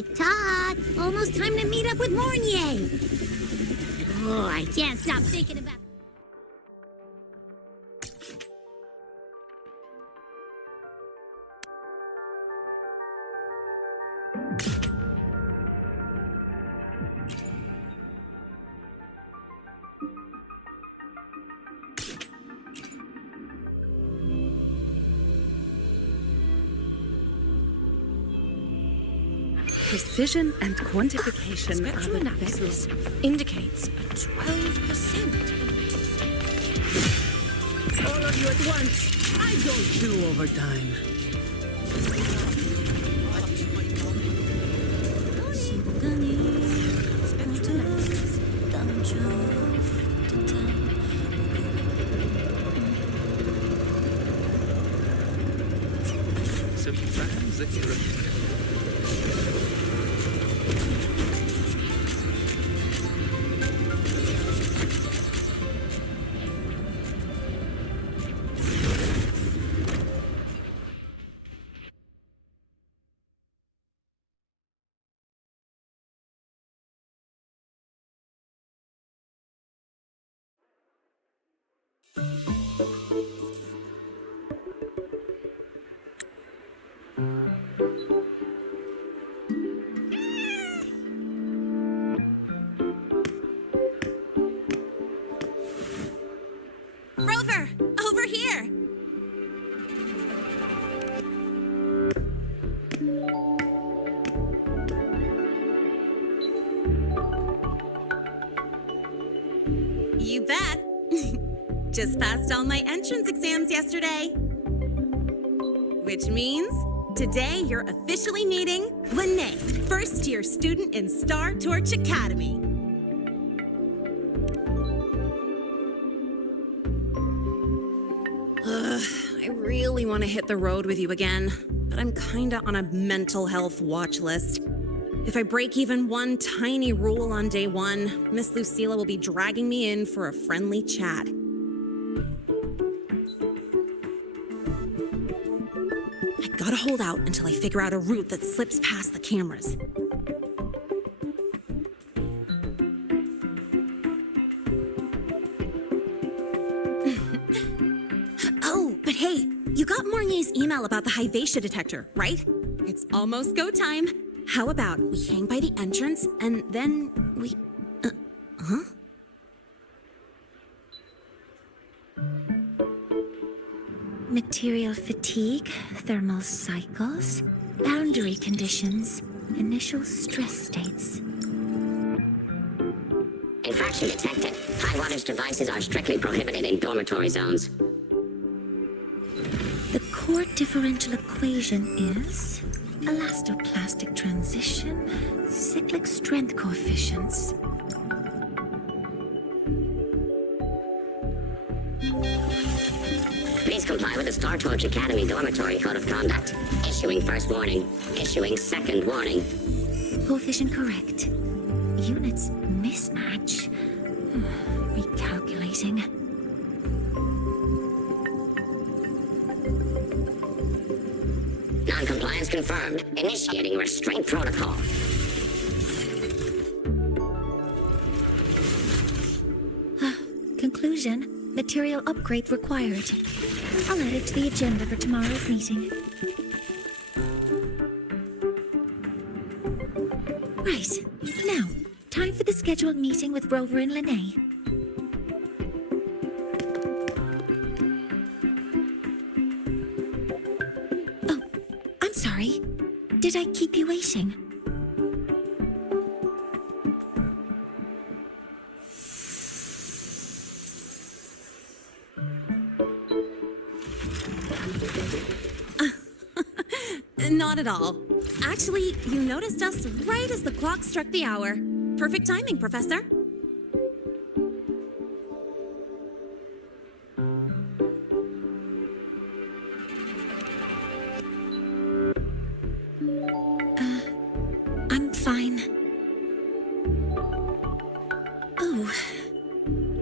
Tick-tock! Almost time to meet up with Mornier! Oh, I can't stop thinking about... Precision and quantification Spectrum are the analysis indicates a 12%. All of you at once. I don't do overtime. Some fans that Rover, over here! You bet. Just passed all my entrance exams yesterday. Which means today you're officially meeting Lynae, first-year student in Star Torch Academy. I really want to hit the road with you again, but I'm kinda on a mental health watch list. If I break even one tiny rule on day one, Miss Lucilla will be dragging me in for a friendly chat. I gotta hold out until I figure out a route that slips past the cameras. Oh, but hey, you got Mornier's email about the Hyvatia detector, right? It's almost go time. How about we hang by the entrance and then we... huh? Material fatigue, thermal cycles, boundary conditions, initial stress states. Infraction detected. High wattage devices are strictly prohibited in dormitory zones. The core differential equation is elastoplastic transition, cyclic strength coefficients. Please comply with the Star Torch Academy Dormitory Code of Conduct. Issuing first warning. Issuing second warning. Coefficient correct. Units mismatch. Recalculating. Non-compliance confirmed. Initiating restraint protocol. Conclusion. Material upgrade required. I'll add it to the agenda for tomorrow's meeting. Right. Now, time for the scheduled meeting with Rover and Lynae. Oh, I'm sorry. Did I keep you waiting? Not at all. Actually, you noticed us right as the clock struck the hour. Perfect timing, Professor. I'm fine. Oh,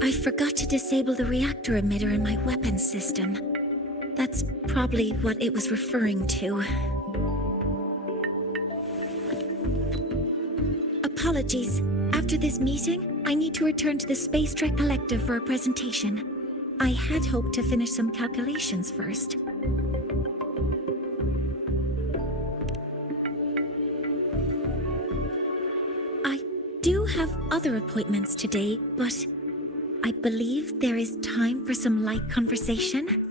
I forgot to disable the reactor emitter in my weapons system. That's probably what it was referring to. Apologies. After this meeting, I need to return to the Space Trek Collective for a presentation. I had hoped to finish some calculations first. I do have other appointments today, but I believe there is time for some light conversation.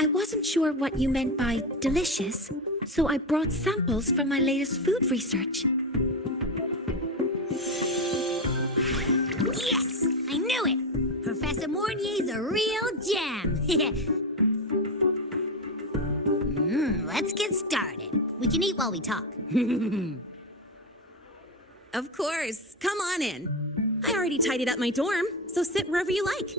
I wasn't sure what you meant by delicious, so I brought samples from my latest food research. Yes! I knew it! Professor Mornier's a real gem! Let's get started. We can eat while we talk. Of course. Come on in. I already tidied up my dorm, so sit wherever you like.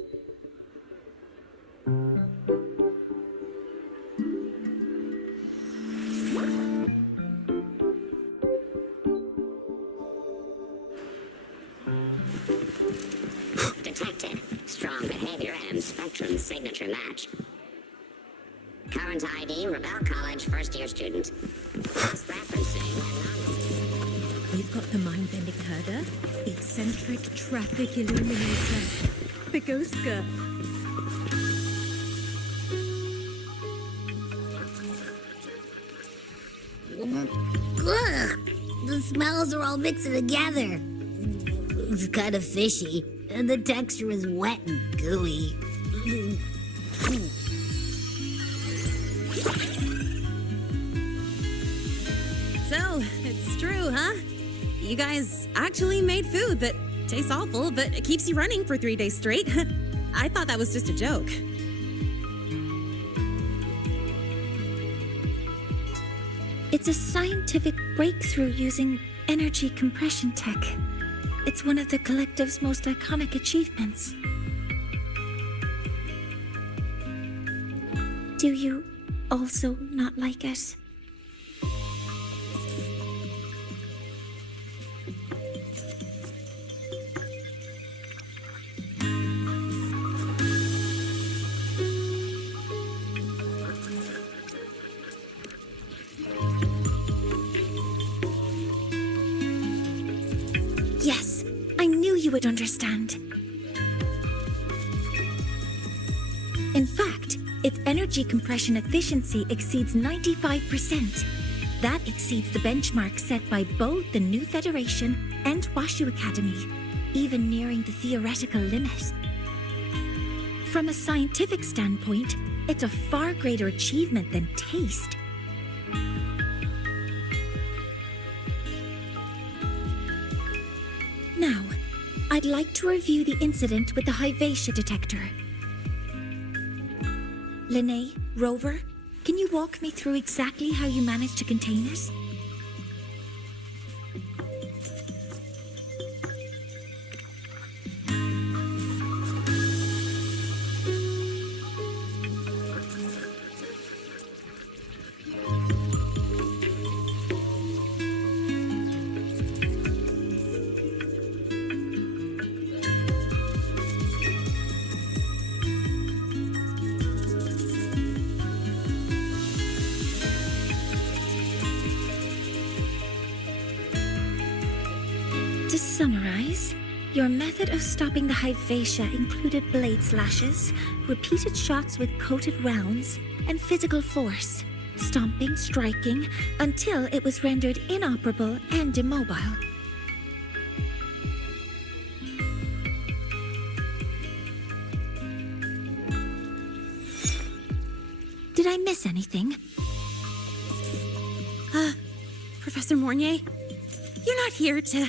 Detected. Strong behavior and spectrum signature match. Current ID, Rebel College first-year student. Cross referencing anomaly. We've got the mind-bending herder, the eccentric traffic illuminator, the ghost girl. Ugh! The smells are all mixing together. It's kind of fishy, and the texture is wet and gooey. So, it's true, huh? You guys actually made food that tastes awful, but it keeps you running for 3 days straight. I thought that was just a joke. It's a scientific breakthrough using energy compression tech. It's one of the collective's most iconic achievements. Do you also not like it? Yes, I knew you would understand. In fact, its energy compression efficiency exceeds 95%. That exceeds the benchmark set by both the New Federation and Washu Academy, even nearing the theoretical limit. From a scientific standpoint, it's a far greater achievement than taste. Now, I'd like to review the incident with the Hyvatia detector. Lynae, Rover, can you walk me through exactly how you managed to contain it? To summarize, your method of stopping the Hyvatia included blade slashes, repeated shots with coated rounds, and physical force, stomping, striking, until it was rendered inoperable and immobile. Did I miss anything? Professor Mornier, you're not here to...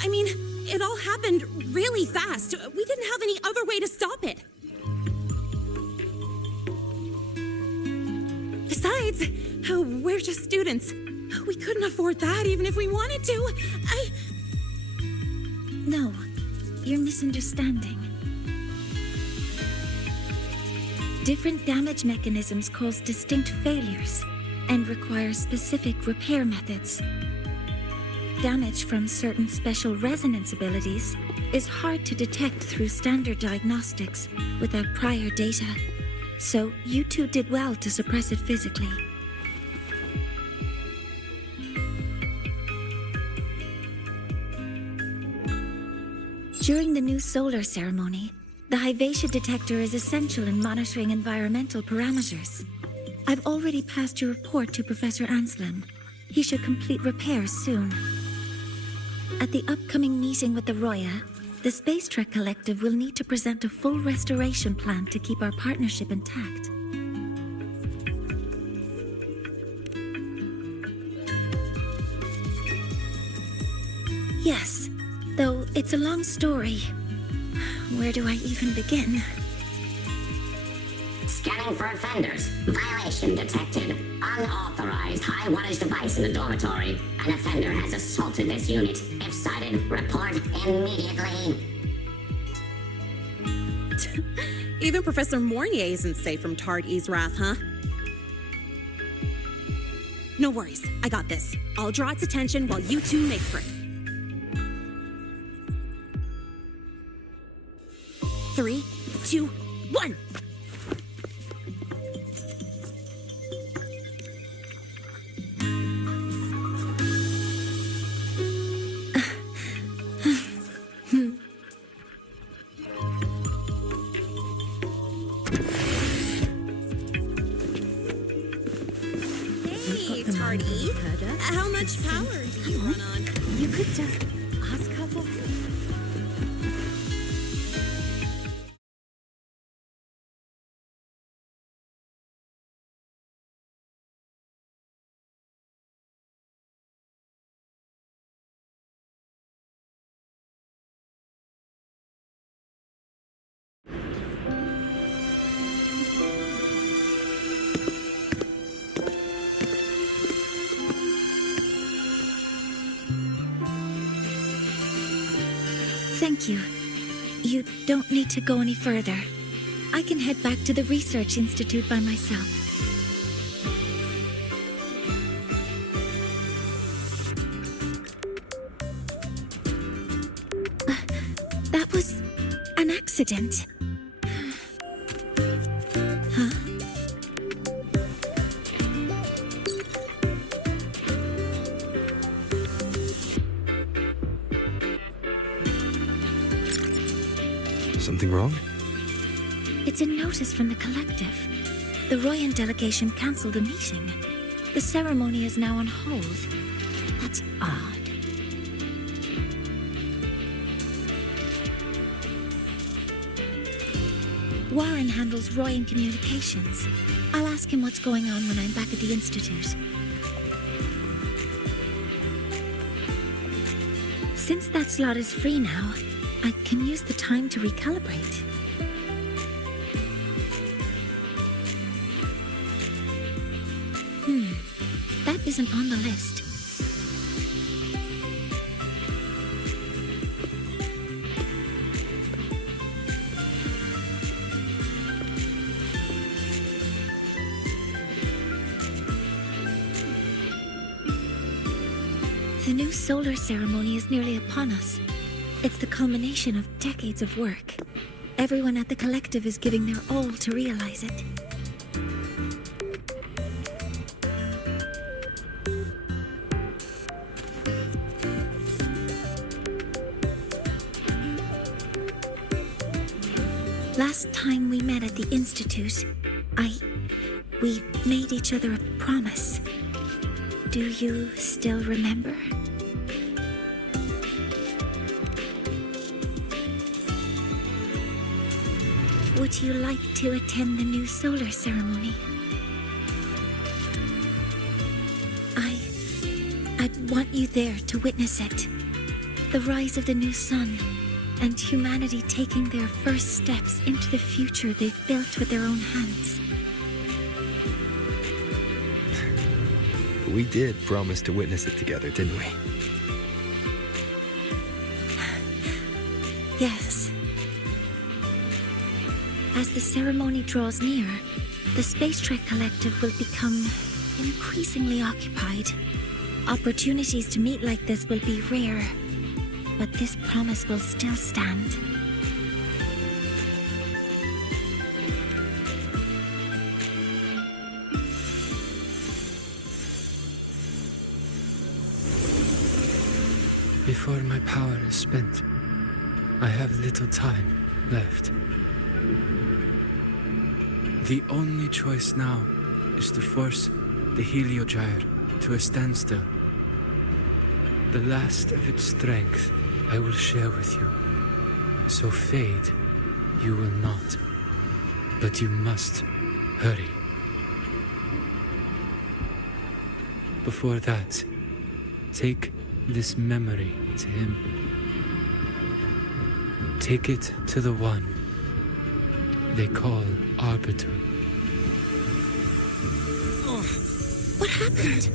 I mean, it all happened really fast. We didn't have any other way to stop it. Besides, we're just students. We couldn't afford that even if we wanted to. No, you're misunderstanding. Different damage mechanisms cause distinct failures and require specific repair methods. Damage from certain special resonance abilities is hard to detect through standard diagnostics without prior data. So you two did well to suppress it physically. During the new solar ceremony, the Hyvatia detector is essential in monitoring environmental parameters. I've already passed your report to Professor Anslem. He should complete repairs soon. At the upcoming meeting with the Roya, the Space Trek Collective will need to present a full restoration plan to keep our partnership intact. Yes, though it's a long story. Where do I even begin? Scanning for offenders. Violation detected. Unauthorized high wattage device in the dormitory. An offender has assaulted this unit. If sighted, report immediately. Even Professor Mornier isn't safe from Tard E's wrath, huh? No worries, I got this. I'll draw its attention while you two make for it. 3, 2, 1! Hey, Tardy. How much power do you run on? You could just ask her for... Thank you. You don't need to go any further. I can head back to the Research Institute by myself. That was an accident. Huh? Something wrong? It's a notice from the collective. The Royan delegation cancelled the meeting. The ceremony is now on hold. That's odd. Warren handles Royan communications. I'll ask him what's going on when I'm back at the Institute. Since that slot is free now, I can use the time to recalibrate. That isn't on the list. The new solar ceremony is nearly upon us. It's the culmination of decades of work. Everyone at the collective is giving their all to realize it. Last time we met at the Institute, we made each other a promise. Do you still remember? Would you like to attend the new solar ceremony? I'd want you there to witness it. The rise of the new sun, and humanity taking their first steps into the future they've built with their own hands. We did promise to witness it together, didn't we? Yes. As the ceremony draws near, the Space Trek Collective will become increasingly occupied. Opportunities to meet like this will be rare, but this promise will still stand. Before my power is spent, I have little time left. The only choice now is to force the Heliogyre to a standstill. The last of its strength I will share with you. So fade you will not. But you must hurry. Before that, take this memory to him. Take it to the one they call Arbiter. What happened?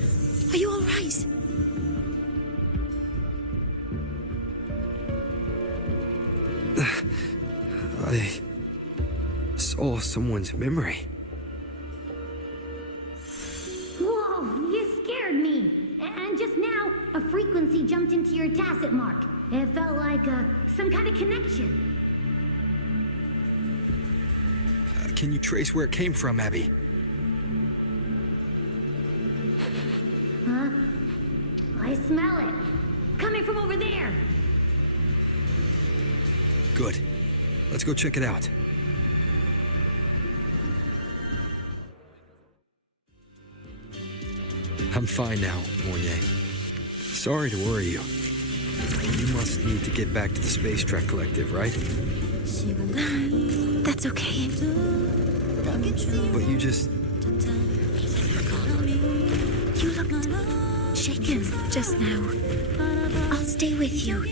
Are you all right? I saw someone's memory. Whoa, you scared me. And just now, a frequency jumped into your tacit mark. It felt like some kind of connection. Can you trace where it came from, Abby? Huh? I smell it. Coming from over there. Good. Let's go check it out. I'm fine now, Mornier. Sorry to worry you. You must need to get back to the Space Trek Collective, right? That's okay. But you just... You looked shaken just now. I'll stay with you.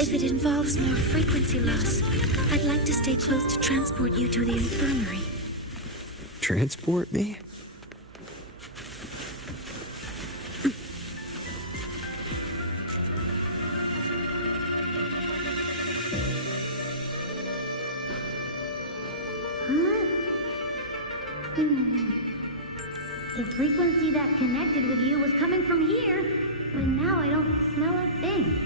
If it involves more frequency loss, I'd like to stay close to transport you to the infirmary. Transport me? The frequency that connected with you was coming from here, but now I don't smell a thing.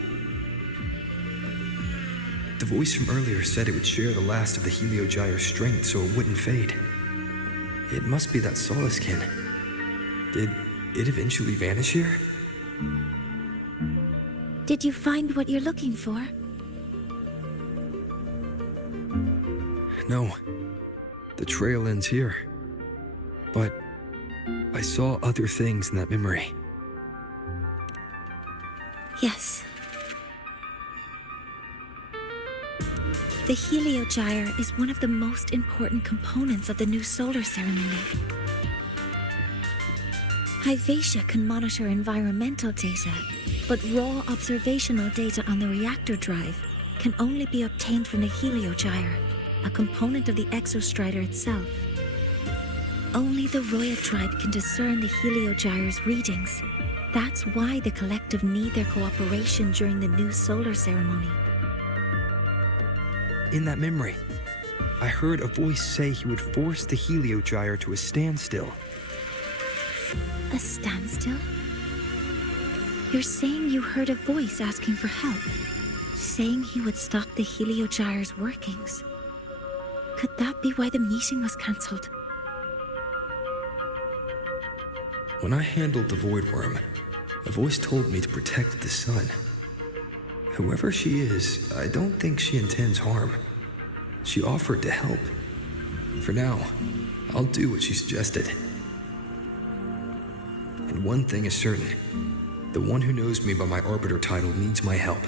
The voice from earlier said it would share the last of the Heliogyre's strength so it wouldn't fade. It must be that Solaskin. Did it eventually vanish here? Did you find what you're looking for? No. The trail ends here. But I saw other things in that memory. Yes. The Heliogyre is one of the most important components of the new solar ceremony. Hyvatia can monitor environmental data, but raw observational data on the reactor drive can only be obtained from the Heliogyre, a component of the exostrider itself. Only the Roya tribe can discern the Heliogyre's readings. That's why the collective need their cooperation during the new solar ceremony. In that memory, I heard a voice say he would force the Heliogyre to a standstill. A standstill? You're saying you heard a voice asking for help, saying he would stop the Heliogyre's workings. Could that be why the meeting was cancelled? When I handled the Void Worm, a voice told me to protect the sun. Whoever she is, I don't think she intends harm. She offered to help. For now, I'll do what she suggested. And one thing is certain. The one who knows me by my Arbiter title needs my help.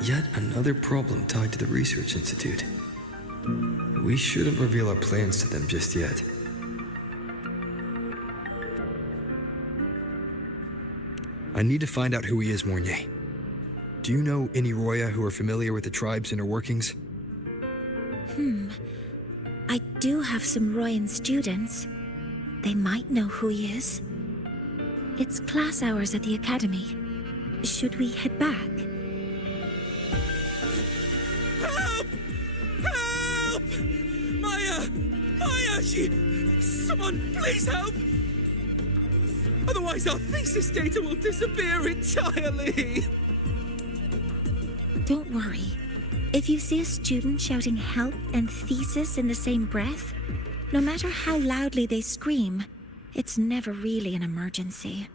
Yet another problem tied to the Research Institute. We shouldn't reveal our plans to them just yet. I need to find out who he is, Mornier. Do you know any Roya who are familiar with the tribe's inner workings? I do have some Royan students. They might know who he is. It's class hours at the academy. Should we head back? Help! Help! Maya! Maya! Someone, please help! Otherwise our thesis data will disappear entirely! Don't worry. If you see a student shouting help and thesis in the same breath, no matter how loudly they scream, it's never really an emergency.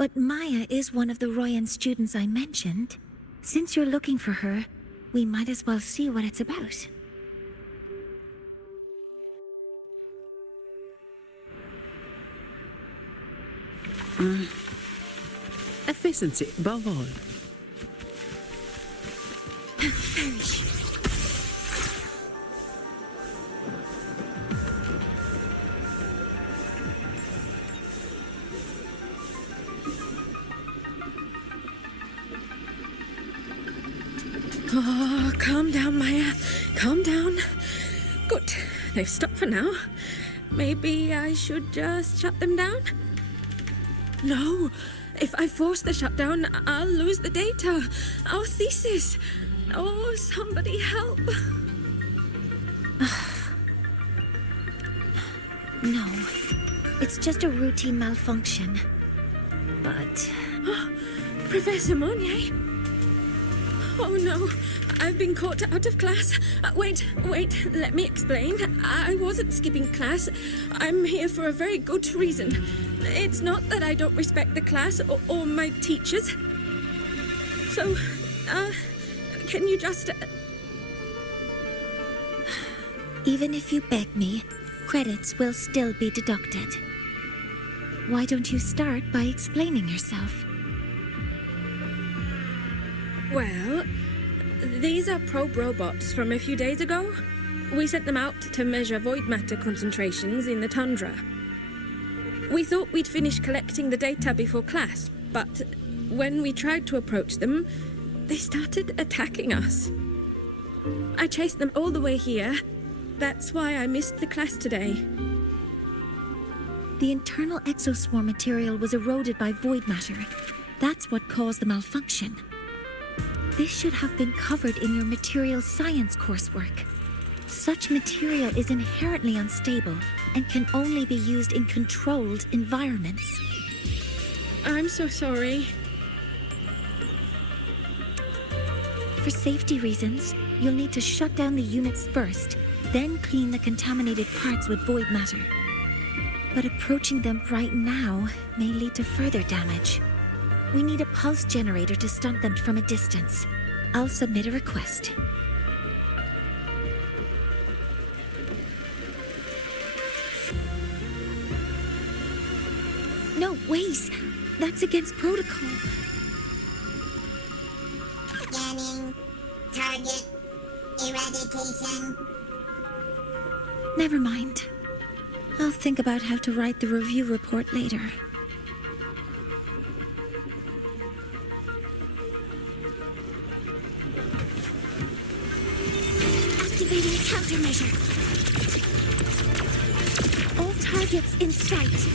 But Maya is one of the Royan students I mentioned. Since you're looking for her, we might as well see what it's about. Efficiency above all. Oh, calm down, Maya. Calm down. Good. They've stopped for now. Maybe I should just shut them down? No. If I force the shutdown, I'll lose the data. Our thesis. Oh, somebody help. No. It's just a routine malfunction. But... Professor Monnier? Oh no, I've been caught out of class. Wait, let me explain. I wasn't skipping class. I'm here for a very good reason. It's not that I don't respect the class or my teachers. So, can you just... Even if you beg me, credits will still be deducted. Why don't you start by explaining yourself? Well, these are probe robots from a few days ago. We sent them out to measure void matter concentrations in the tundra. We thought we'd finish collecting the data before class, but when we tried to approach them, they started attacking us. I chased them all the way here. That's why I missed the class today. The internal exoswarm material was eroded by void matter. That's what caused the malfunction. This should have been covered in your material science coursework. Such material is inherently unstable and can only be used in controlled environments. I'm so sorry. For safety reasons, you'll need to shut down the units first, then clean the contaminated parts with void matter. But approaching them right now may lead to further damage. We need a pulse generator to stunt them from a distance. I'll submit a request. No, wait! That's against protocol. Scanning. Target. Eradication. Never mind. I'll think about how to write the review report later. Activating countermeasure. All targets in sight.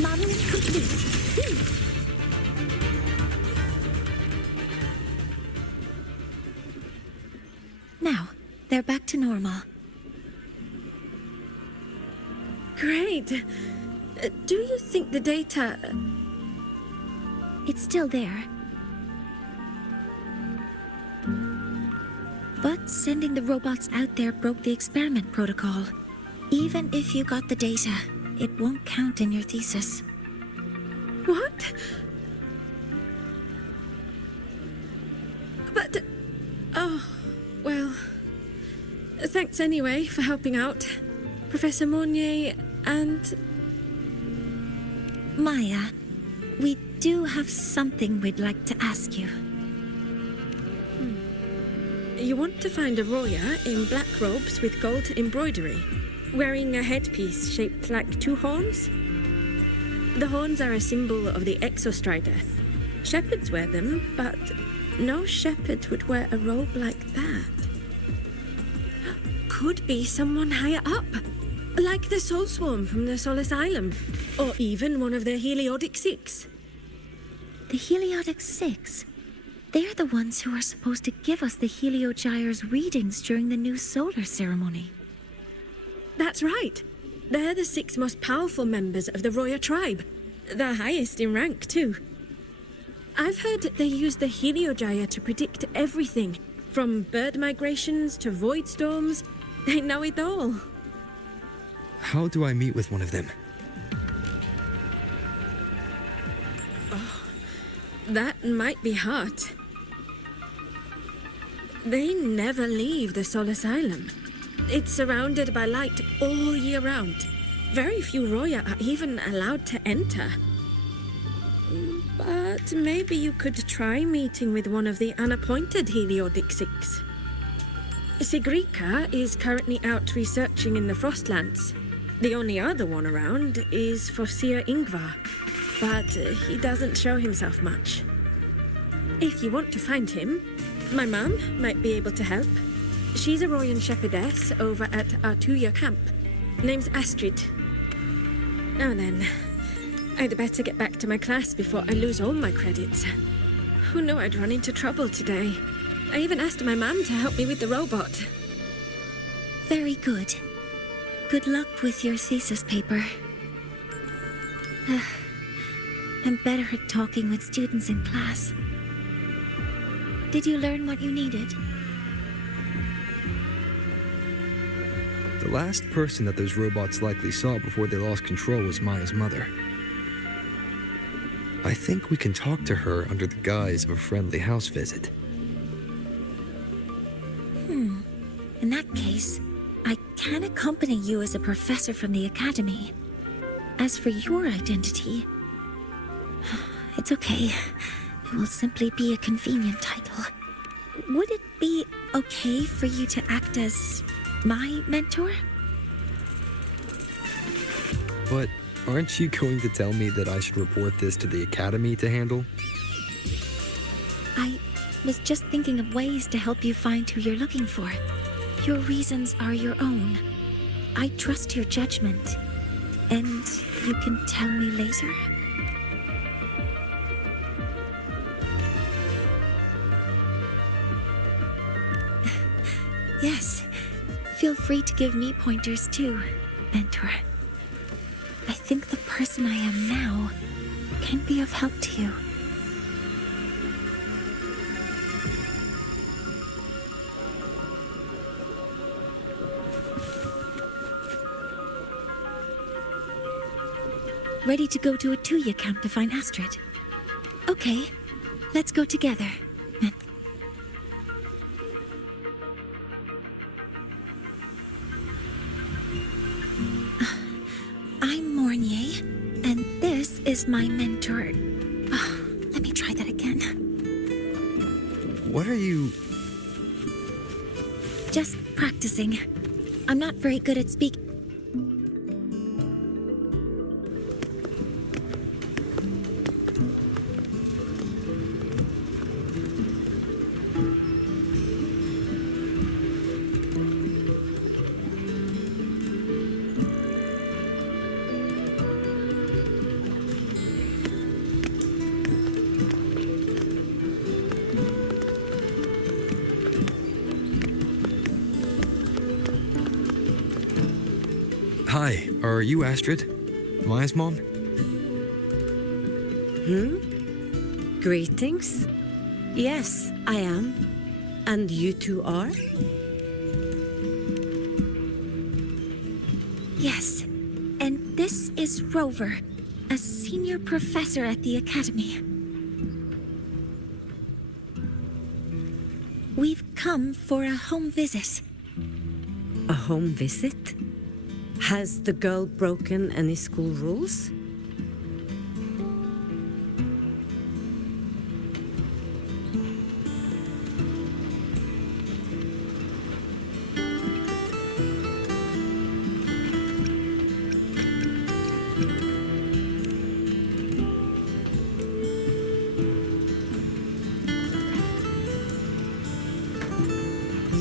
Modeling complete. Now, they're back to normal. Great. Do you think the data... It's still there. But sending the robots out there broke the experiment protocol. Even if you got the data, it won't count in your thesis. What? But... Oh, well... Thanks anyway for helping out, Professor Monnier and... Maya, we do have something we'd like to ask you. You want to find a Roya in black robes with gold embroidery, wearing a headpiece shaped like two horns? The horns are a symbol of the Exostrider. Shepherds wear them, but no shepherd would wear a robe like that. Could be someone higher up, like the Soul Swarm from the Sol Asylum, or even one of the Heliodic Six. The Heliodic Six? They're the ones who are supposed to give us the Heliogyre's readings during the new solar ceremony. That's right. They're the 6 most powerful members of the Roya tribe. The highest in rank, too. I've heard they use the Heliogyre to predict everything, from bird migrations to void storms. They know it all. How do I meet with one of them? That might be hard. They never leave the Sol Asylum. It's surrounded by light all year round. Very few Roya are even allowed to enter. But maybe you could try meeting with one of the unappointed Heliodixics. Sigrika is currently out researching in the Frostlands. The only other one around is Fossir Ingvar, but he doesn't show himself much. If you want to find him, my mum might be able to help. She's a Royan shepherdess over at Artuya camp. Name's Astrid. Now then, I'd better get back to my class before I lose all my credits. Who knew I'd run into trouble today? I even asked my mum to help me with the robot. Very good. Good luck with your thesis paper. I'm better at talking with students in class. Did you learn what you needed? The last person that those robots likely saw before they lost control was Maya's mother. I think we can talk to her under the guise of a friendly house visit. In that case, I can accompany you as a professor from the academy. As for your identity, it's okay. It will simply be a convenient title. Would it be okay for you to act as my mentor? But aren't you going to tell me that I should report this to the academy to handle? I was just thinking of ways to help you find who you're looking for. Your reasons are your own. I trust your judgment. And you can tell me later. Yes. Feel free to give me pointers too, mentor. I think the person I am now can be of help to you. Ready to go to a Tuya camp to find Astrid? Okay, let's go together. I'm Mornier, and this is my mentor. Let me try that again. What are you... Just practicing. I'm not very good at speaking. Hi, are you Astrid? Maya's mom? Greetings. Yes, I am. And you two are? Yes, and this is Rover, a senior professor at the academy. We've come for a home visit. A home visit? Has the girl broken any school rules?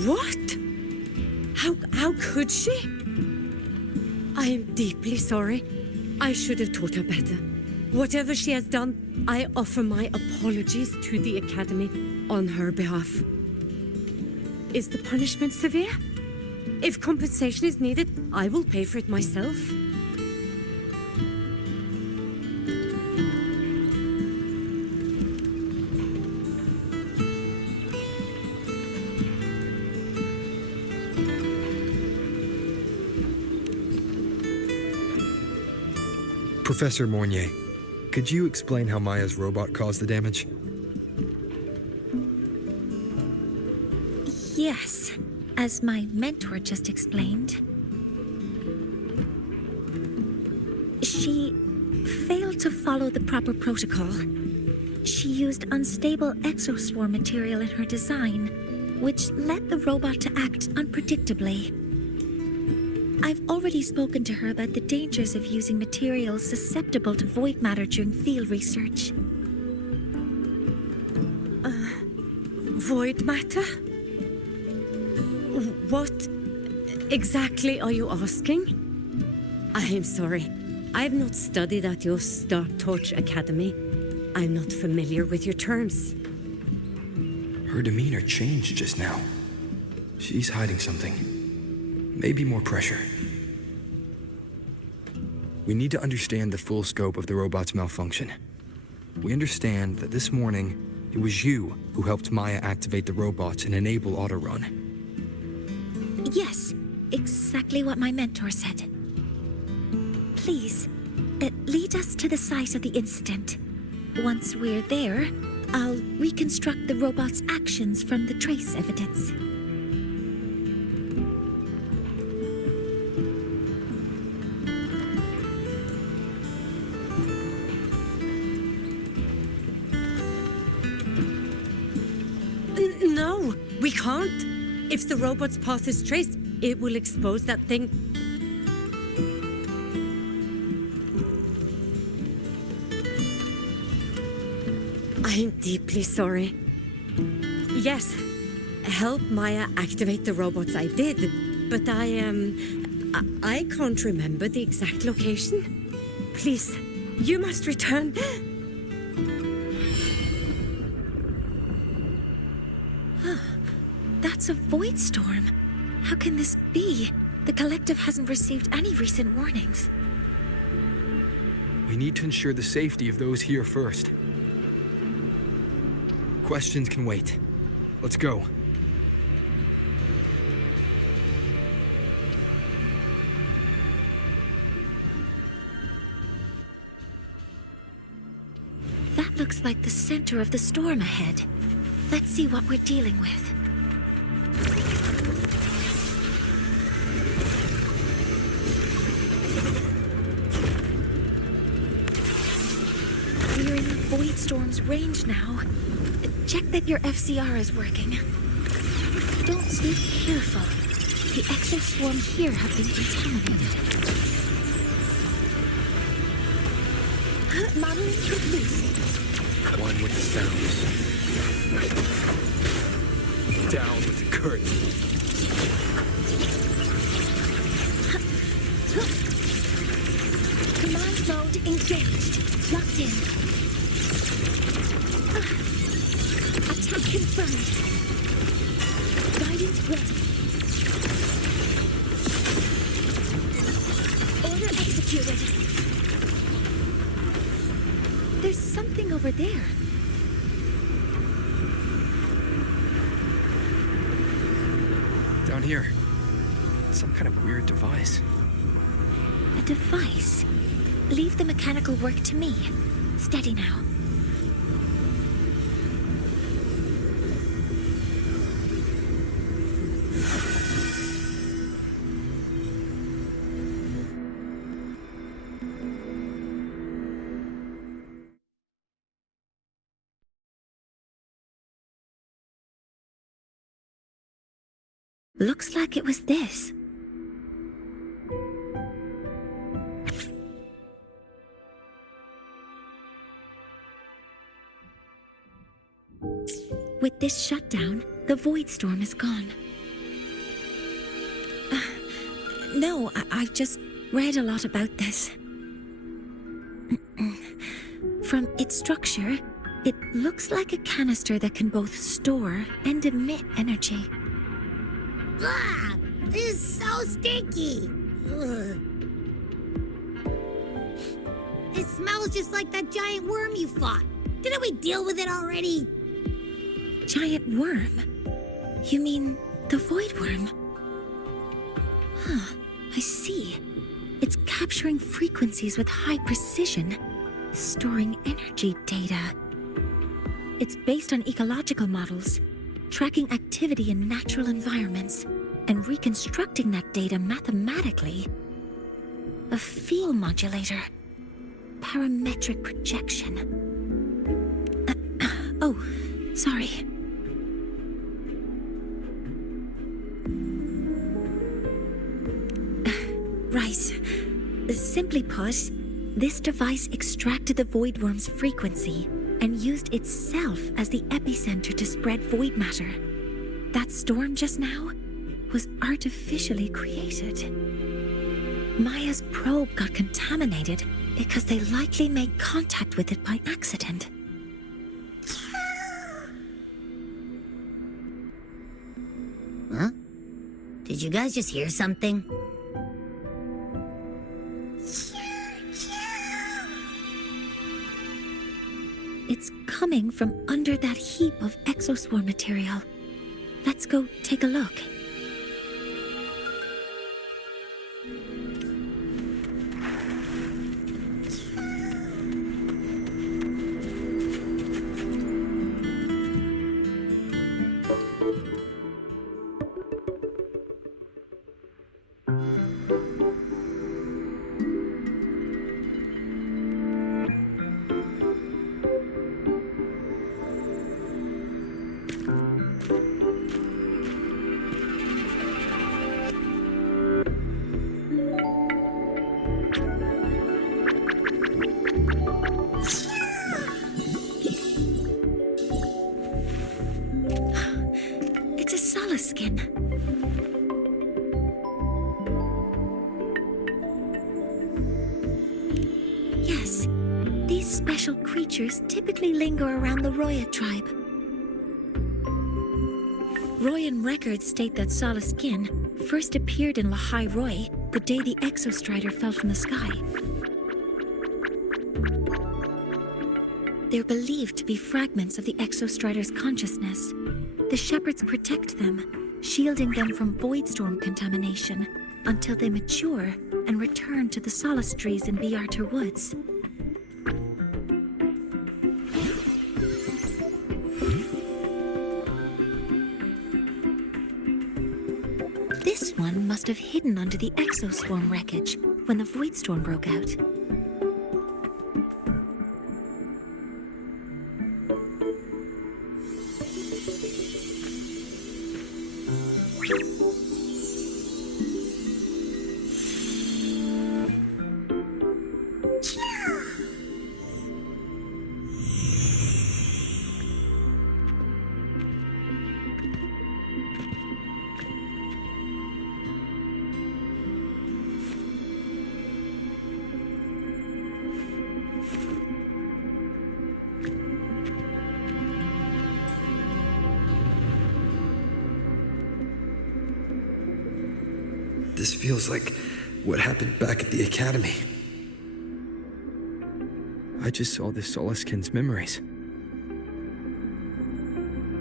What? How could she? I am deeply sorry. I should have taught her better. Whatever she has done, I offer my apologies to the Academy on her behalf. Is the punishment severe? If compensation is needed, I will pay for it myself. Professor Mornier, Could you explain how Maya's robot caused the damage? Yes, as my mentor just explained. She failed to follow the proper protocol. She used unstable exoswarm material in her design, which led the robot to act unpredictably. I've already spoken to her about the dangers of using materials susceptible to void matter during field research. Void matter? What exactly are you asking? I am sorry. I have not studied at your Star Torch Academy. I'm not familiar with your terms. Her demeanor changed just now. She's hiding something. Maybe more pressure. We need to understand the full scope of the robot's malfunction. We understand that this morning, it was you who helped Maya activate the robots and enable auto-run. Yes, exactly what my mentor said. Please, lead us to the site of the incident. Once we're there, I'll reconstruct the robot's actions from the trace evidence. No, we can't. If the robot's path is traced, it will expose that thing. I'm deeply sorry. Yes, help Maya activate the robots I did, but I can't remember the exact location. Please, you must return. That's a void storm. How can this be? The collective hasn't received any recent warnings. We need to ensure the safety of those here first. Questions can wait. Let's go. That looks like the center of the storm ahead. Let's see what we're dealing with. We're in the void storm's range now. Check that your FCR is working. Don't sleep, careful. The exoswarm here have been contaminated. Modeling complete. One with the sounds. Down with the curtain. Command mode engaged. Locked in. Attack confirmed. Guidance ready. Order executed. There's something over there. Down here. Some kind of weird device. A device? Leave the mechanical work to me. Steady now. Looks like it was this. With this shutdown, the void storm is gone. No, I've just read a lot about this. From its structure, it looks like a canister that can both store and emit energy. Ah, this is so stinky. Ugh. It smells just like that giant worm you fought. Didn't we deal with it already? Giant worm? You mean the void worm? Huh, I see. It's capturing frequencies with high precision. Storing energy data. It's based on ecological models, tracking activity in natural environments, and reconstructing that data mathematically. A field modulator. Parametric projection. Oh, sorry. Right. Simply put, this device extracted the voidworm's frequency and used itself as the epicenter to spread void matter. That storm just now was artificially created. Maya's probe got contaminated because they likely made contact with it by accident. Huh? Did you guys just hear something? It's coming from under that heap of exoswarm material. Let's go take a look. Skin. Yes, these special creatures typically linger around the Roya tribe. Royan records state that Skin first appeared in Lahai Roy the day the Exostrider fell from the sky. They're believed to be fragments of the Exostrider's consciousness. The shepherds protect them, shielding them from voidstorm contamination until they mature and return to the solace trees in Biarter Woods. This one must have hidden under the exoswarm wreckage when the voidstorm broke out. This feels like what happened back at the academy. I just saw this Solaskin's memories.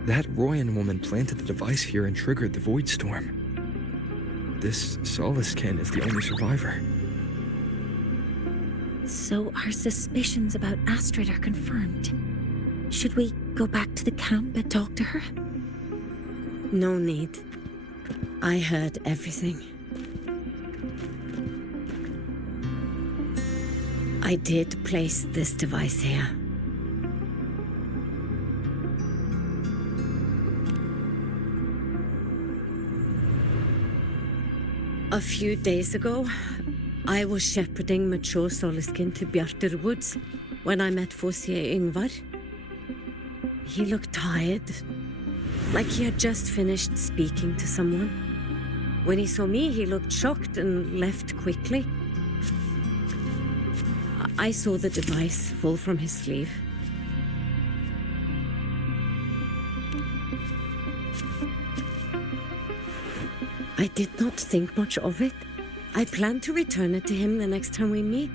That Royan woman planted the device here and triggered the void storm. This Solaskin is the only survivor. So our suspicions about Astrid are confirmed. Should we go back to the camp and talk to her? No need. I heard everything. I did place this device here. A few days ago, I was shepherding mature Solaskin to Bjarter Woods when I met Fossier Yngvar. He looked tired, like he had just finished speaking to someone. When he saw me, he looked shocked and left quickly. I saw the device fall from his sleeve. I did not think much of it. I plan to return it to him the next time we meet.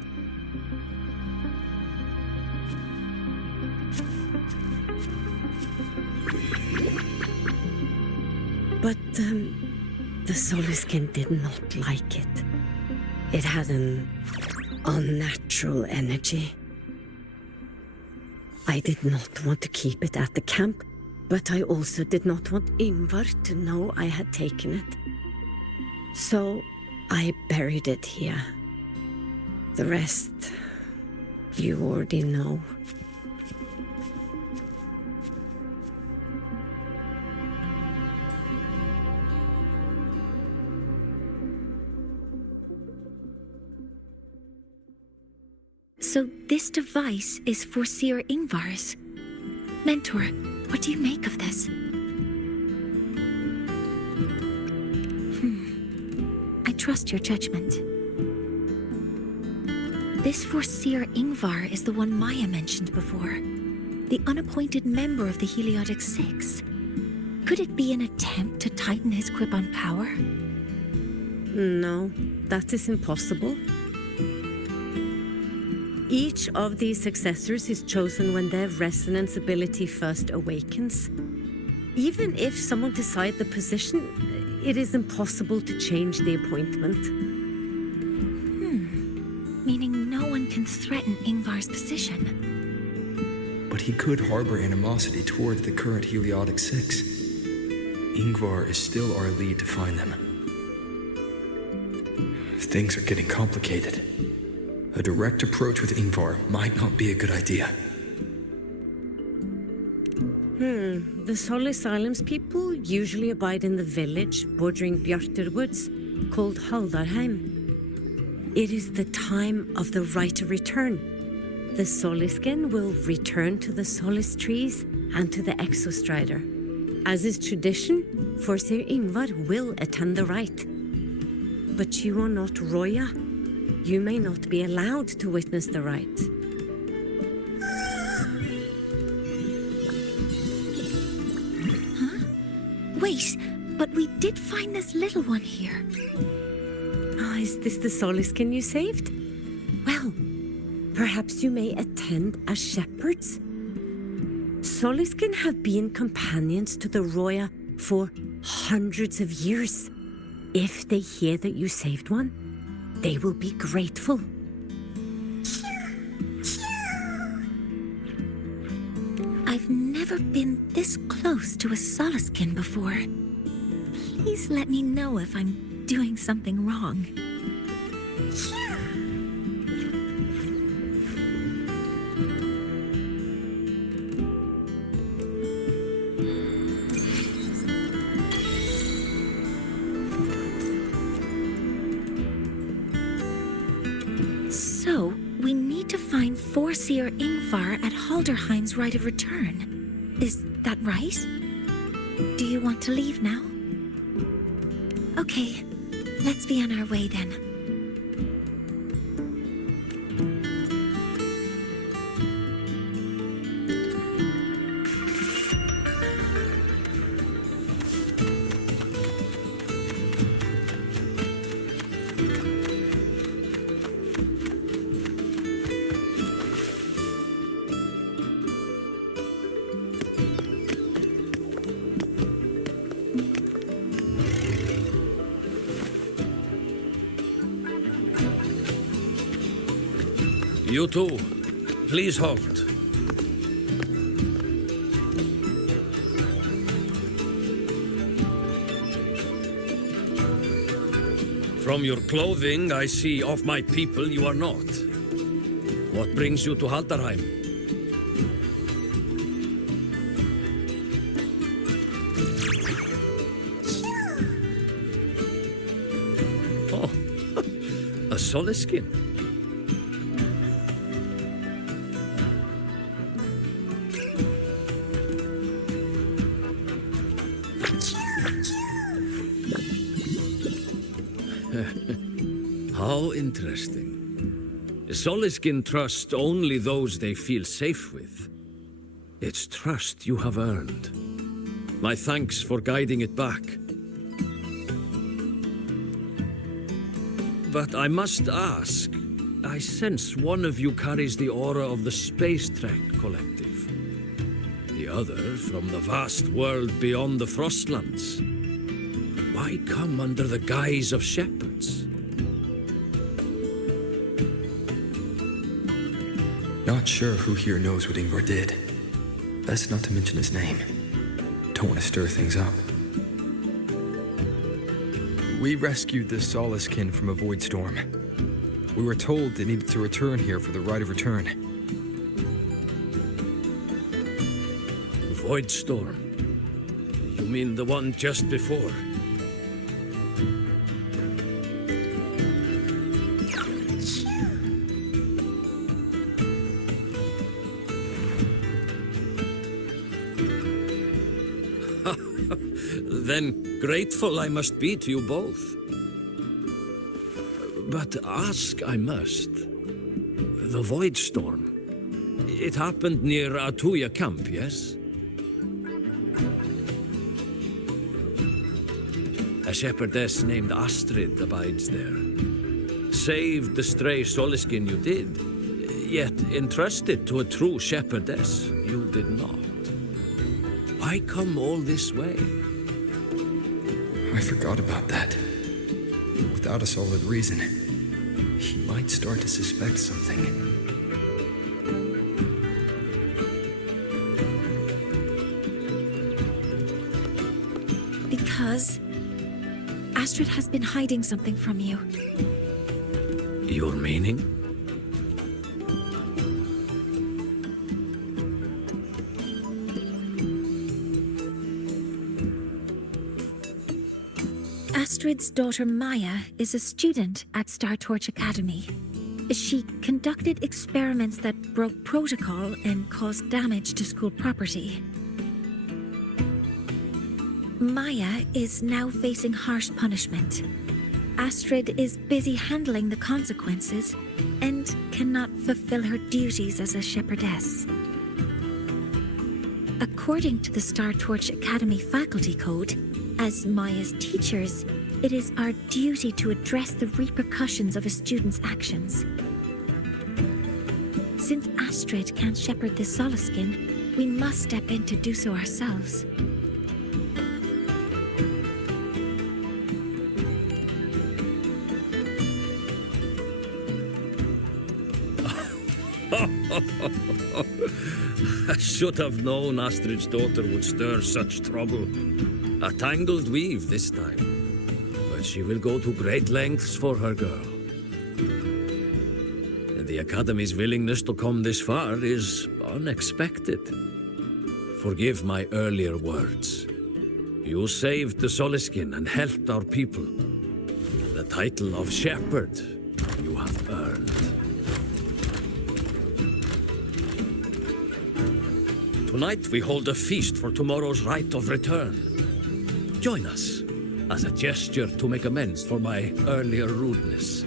But the Solaskin did not like it. It had an unnatural energy. I did not want to keep it at the camp, but I also did not want Ingvar to know I had taken it. So I buried it here. The rest, you already know. So this device is for Seer Ingvar's. Mentor, what do you make of this? I trust your judgment. This Seer Ingvar is the one Maya mentioned before. The unappointed member of the Heliotic Six. Could it be an attempt to tighten his grip on power? No, that is impossible. Each of these successors is chosen when their resonance ability first awakens. Even if someone decides the position, it is impossible to change the appointment. Meaning no one can threaten Ingvar's position. But he could harbor animosity towards the current Heliotic Six. Ingvar is still our lead to find them. Things are getting complicated. A direct approach with Ingvar might not be a good idea. The Solace Islands people usually abide in the village bordering Bjartur Woods, called Haldarheim. It is the time of the right of return. The Soliskin will return to the Solace trees and to the Exostrider. As is tradition, Seer Ingvar will attend the rite. But you are not Roya. You may not be allowed to witness the rite. Wait, but we did find this little one here. Is this the Soliskin you saved? Well, perhaps you may attend as shepherds. Soliskin have been companions to the Roya for hundreds of years. If they hear that you saved one, they will be grateful. I've never been this close to a Soliskin before. Please let me know if I'm doing something wrong. So, we need to find Seer Ingvar at Haldarheim's Rite of Return. Is that right? Do you want to leave now? Okay, let's be on our way then. You two, please halt. From your clothing, I see of my people you are not. What brings you to Haldarheim? Oh, a Soliskin. How interesting. Soliskin trust only those they feel safe with. It's trust you have earned. My thanks for guiding it back. But I must ask, I sense one of you carries the aura of the Space Trek Collective. The other from the vast world beyond the Frostlands. Why come under the guise of shepherds? not sure who here knows what Ingvar did. Best not to mention his name. Don't want to stir things up. We rescued the Soliskin from a void storm. We were told they needed to return here for the rite of return. Void storm? You mean the one just before? Then grateful I must be to you both. But ask I must. The Void Storm. It happened near Atuya camp, yes? A shepherdess named Astrid abides there. Saved the stray Soliskin you did, yet entrusted to a true shepherdess you did not. Why come all this way? I forgot about that. Without a solid reason, he might start to suspect something. Because Astrid has been hiding something from you. Your meaning? Astrid's daughter Maya is a student at Star Torch Academy. She conducted experiments that broke protocol and caused damage to school property. Maya is now facing harsh punishment. Astrid is busy handling the consequences and cannot fulfill her duties as a shepherdess. According to the Star Torch Academy faculty code, as Maya's teachers, it is our duty to address the repercussions of a student's actions. Since Astrid can't shepherd the Soliskin, we must step in to do so ourselves. I should have known Astrid's daughter would stir such trouble. A tangled weave this time. But she will go to great lengths for her girl. The Academy's willingness to come this far is unexpected. Forgive my earlier words. You saved the Soliskin and helped our people. The title of shepherd you have earned. Tonight we hold a feast for tomorrow's rite of return. Join us as a gesture to make amends for my earlier rudeness.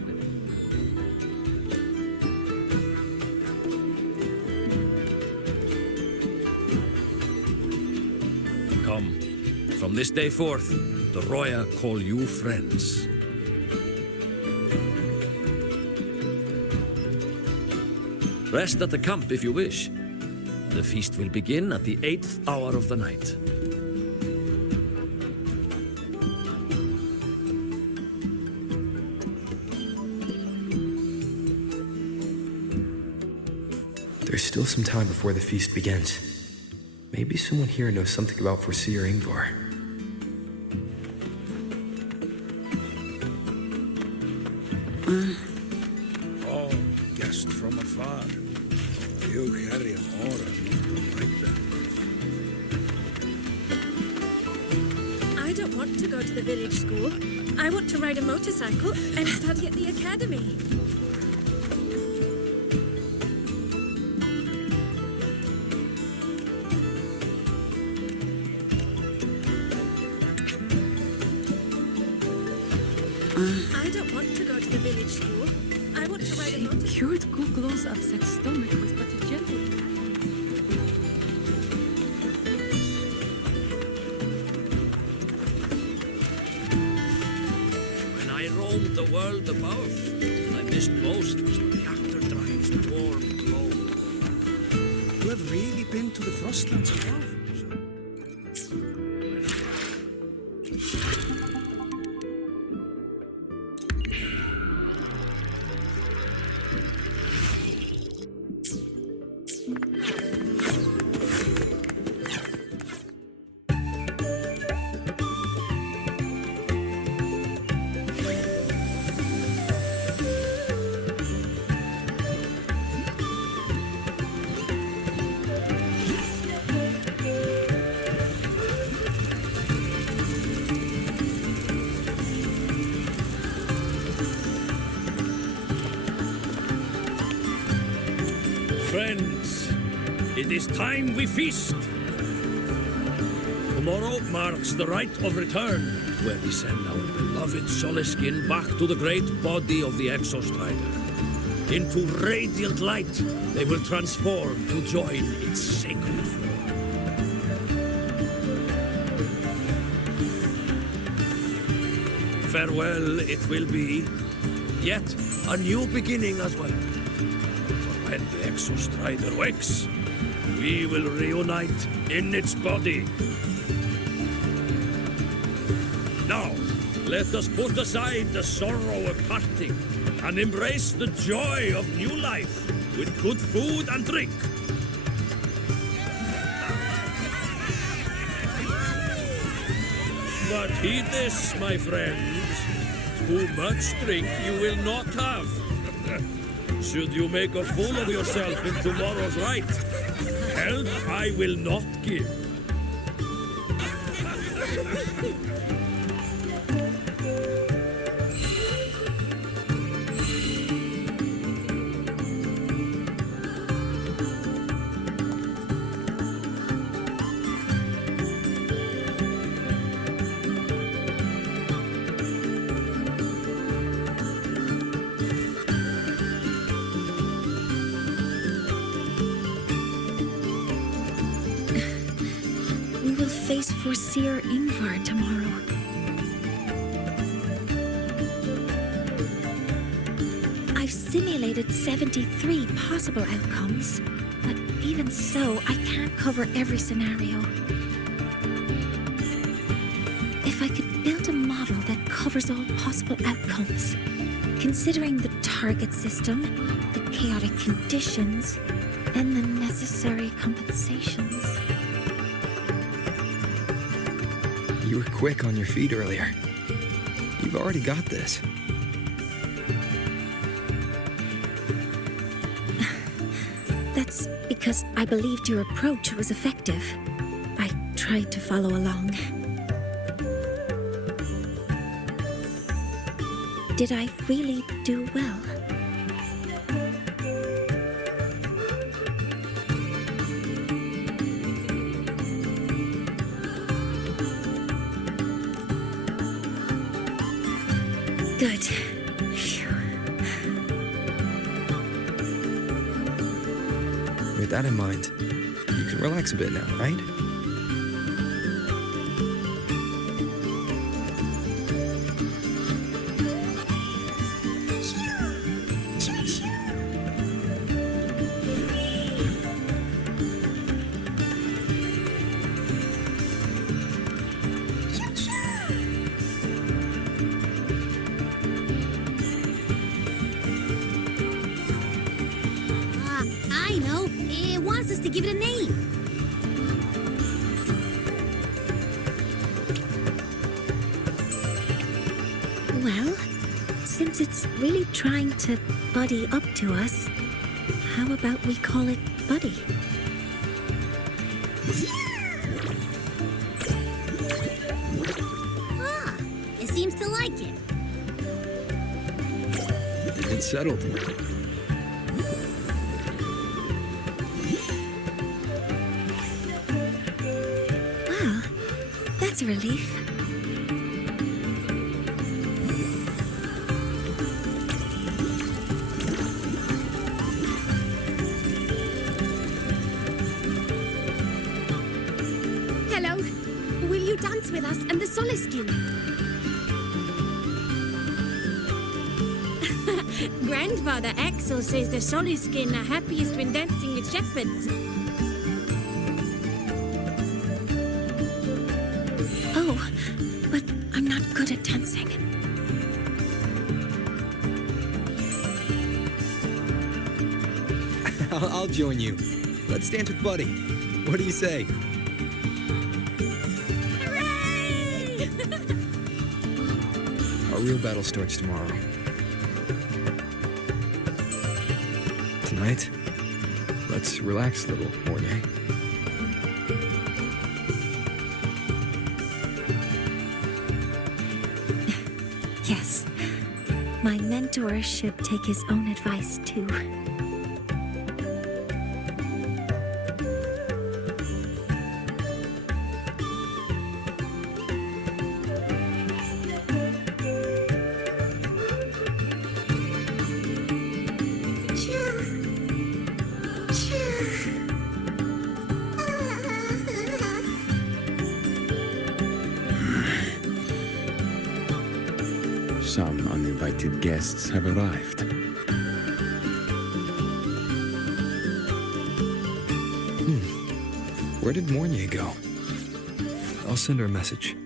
Come, from this day forth, the Roya call you friends. Rest at the camp if you wish. The feast will begin at the 8th hour of the night. There's still some time before the feast begins. Maybe someone here knows something about Foreseer Ingvar. Oh, guest from afar. You carry an aura like that. I don't want to go to the village school. I want to ride a motorcycle and study at the academy. I don't want to go to the village school. I want to ride a motorcycle. Cured Google's upset stomach with but a gentle When I roamed the world above, I missed most was the reactor drive's warm glow. You have really been to the Frostlands above? Friends, it is time we feast. Tomorrow marks the rite of return, where we send our beloved Soliskin back to the great body of the Exostrider. Into radiant light, they will transform to join its sacred form. Farewell it will be, yet a new beginning as well. For when the Exostrider wakes, we will reunite in its body. Now, let us put aside the sorrow of parting and embrace the joy of new life with good food and drink. But heed this, my friends. Too much drink you will not have. Should you make a fool of yourself in tomorrow's rite, help I will not give. Face for Seer Ingvar tomorrow. I've simulated 73 possible outcomes, but even so, I can't cover every scenario. If I could build a model that covers all possible outcomes, considering the target system, the chaotic conditions, and the necessary compensations. You were quick on your feet earlier. You've already got this. That's because I believed your approach was effective. I tried to follow along. Did I really do well? Good. Phew. With that in mind, you can relax a bit now, right? I know. It wants us to give it a name. Well, since it's really trying to buddy up to us, how about we call it Buddy? Ah, it seems to like it. It's settled. Well, that's a relief. Hello. Will you dance with us and the Soliskin? Grandfather Axel says the Soliskin are happiest when dancing with shepherds. Oh, but I'm not good at dancing. I'll join you. Let's dance with Buddy. What do you say? Hooray! Our real battle starts tomorrow. Tonight, let's relax a little, Lynae. Yes, my mentor should take his own advice too. unexpected guests have arrived. Where did Mornier go? I'll send her a message.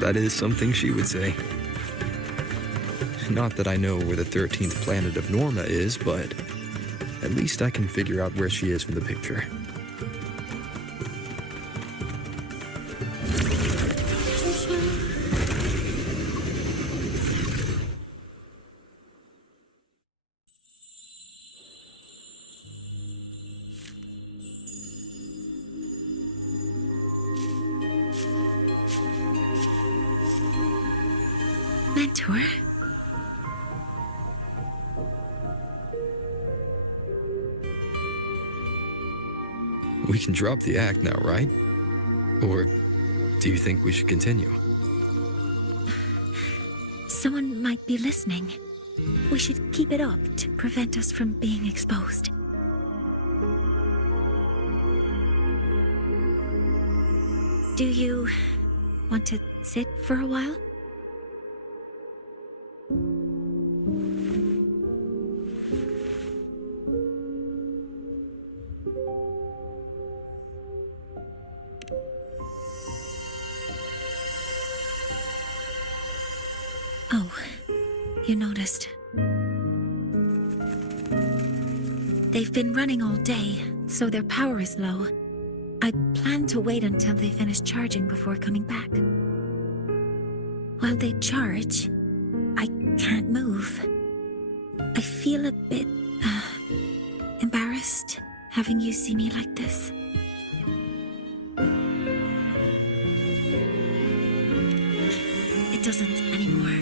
That is something she would say. Not that I know where the 13th planet of Norma is, but at least I can figure out where she is from the picture. Mentor? We can drop the act now, right? Or do you think we should continue? Someone might be listening. We should keep it up to prevent us from being exposed. Do you want to sit for a while? Oh, you noticed. They've been running all day, so their power is low. I plan to wait until they finish charging before coming back. While they charge, I can't move. I feel a bit, embarrassed having you see me like this. It doesn't anymore.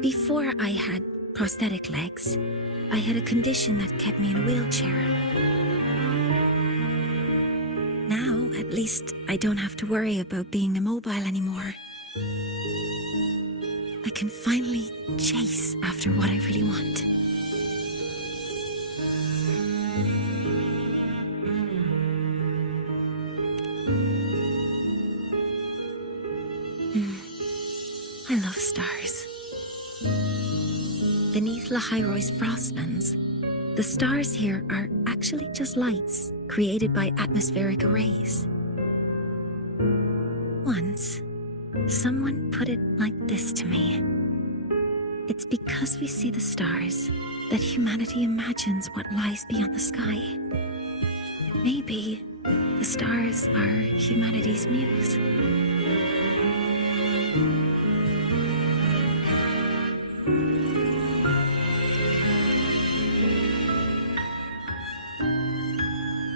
Before I had prosthetic legs, I had a condition that kept me in a wheelchair. Now, at least, I don't have to worry about being immobile anymore. I can finally chase after what I really want. I love stars. Beneath Lahairoy's frostlands, the stars here are actually just lights created by atmospheric arrays. Once, someone put it like this to me. It's because we see the stars that humanity imagines what lies beyond the sky. Maybe the stars are humanity's muse.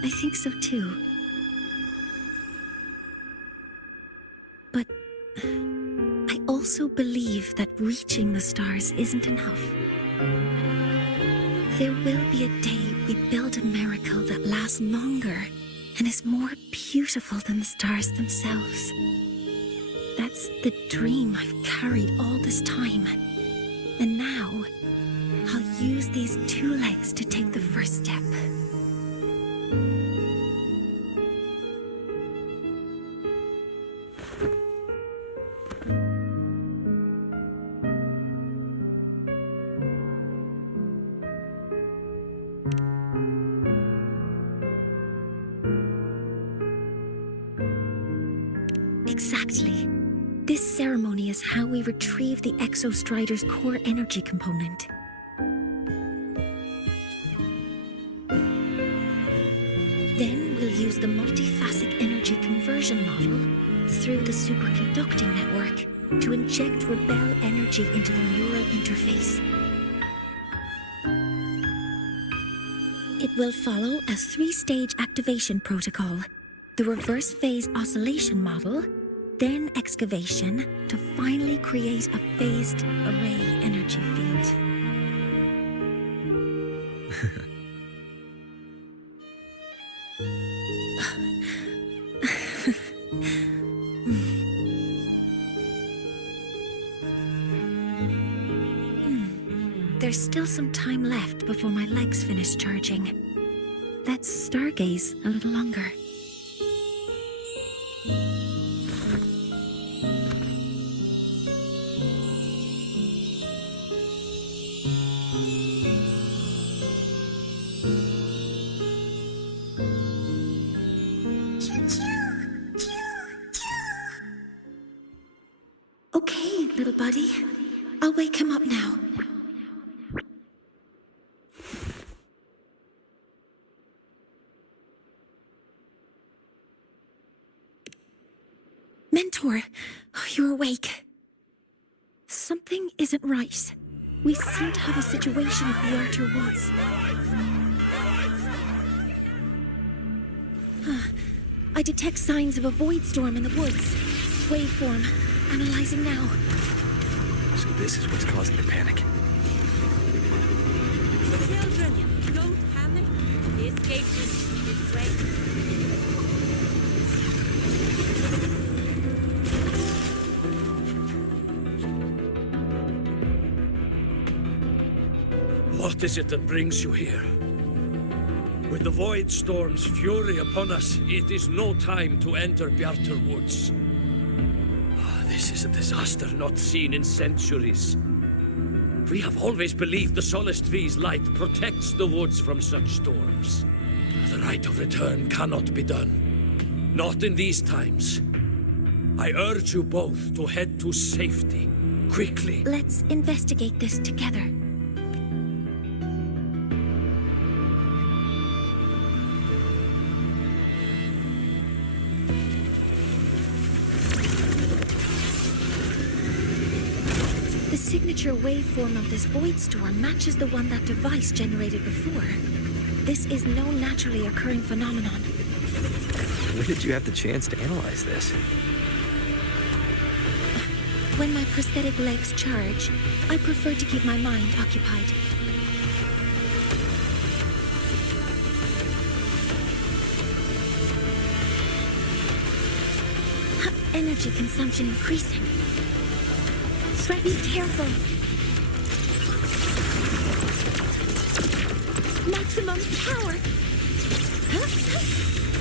I think so too. But I also believe that reaching the stars isn't enough. There will be a day we build a miracle that lasts longer and is more beautiful than the stars themselves. That's the dream I've carried all this time. And now, I'll use these two legs to take the first step. Exactly. This ceremony is how we retrieve the Exostrider's core energy component. Then we'll use the multiphasic energy conversion model through the superconducting network to inject rebel energy into the neural interface. It will follow a 3-stage activation protocol: the reverse phase oscillation model, then excavation to finally create a phased array energy field. There's still some time left before my legs finish charging. Let's stargaze a little longer. Okay, little buddy. I'll wake him up now. Mentor, you're awake. Something isn't right. We seem to have a situation at the Archer Woods. I detect signs of a void storm in the woods. Waveform. Analyzing now. So this is what's causing the panic. Children, don't panic. The escape is this way. What is it that brings you here? With the Void Storm's fury upon us, it is no time to enter Bjartur Woods. This is a disaster not seen in centuries. We have always believed the Solace Tree's light protects the woods from such storms. The rite of return cannot be done. Not in these times. I urge you both to head to safety, quickly. Let's investigate this together. The signature waveform of this void storm matches the one that device generated before. This is no naturally occurring phenomenon. When did you have the chance to analyze this? When my prosthetic legs charge, I prefer to keep my mind occupied. Energy consumption increasing. Fred, be careful. Maximum power.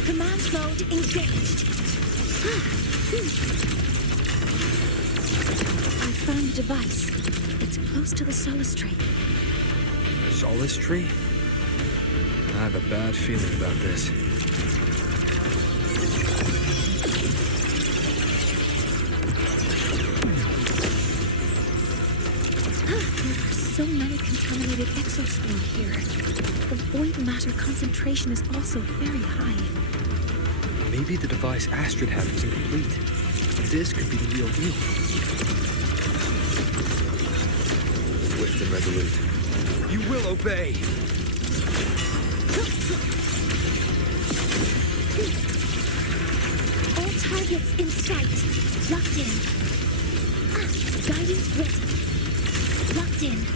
Command mode engaged. I found a device. It's close to the Solace Tree. Solace Tree? I have a bad feeling about this. So many contaminated exospore here. The void matter concentration is also very high. Maybe the device Astrid had was incomplete. This could be the real deal. Swift and resolute. You will obey! All targets in sight. Locked in. Guidance ready. Locked in.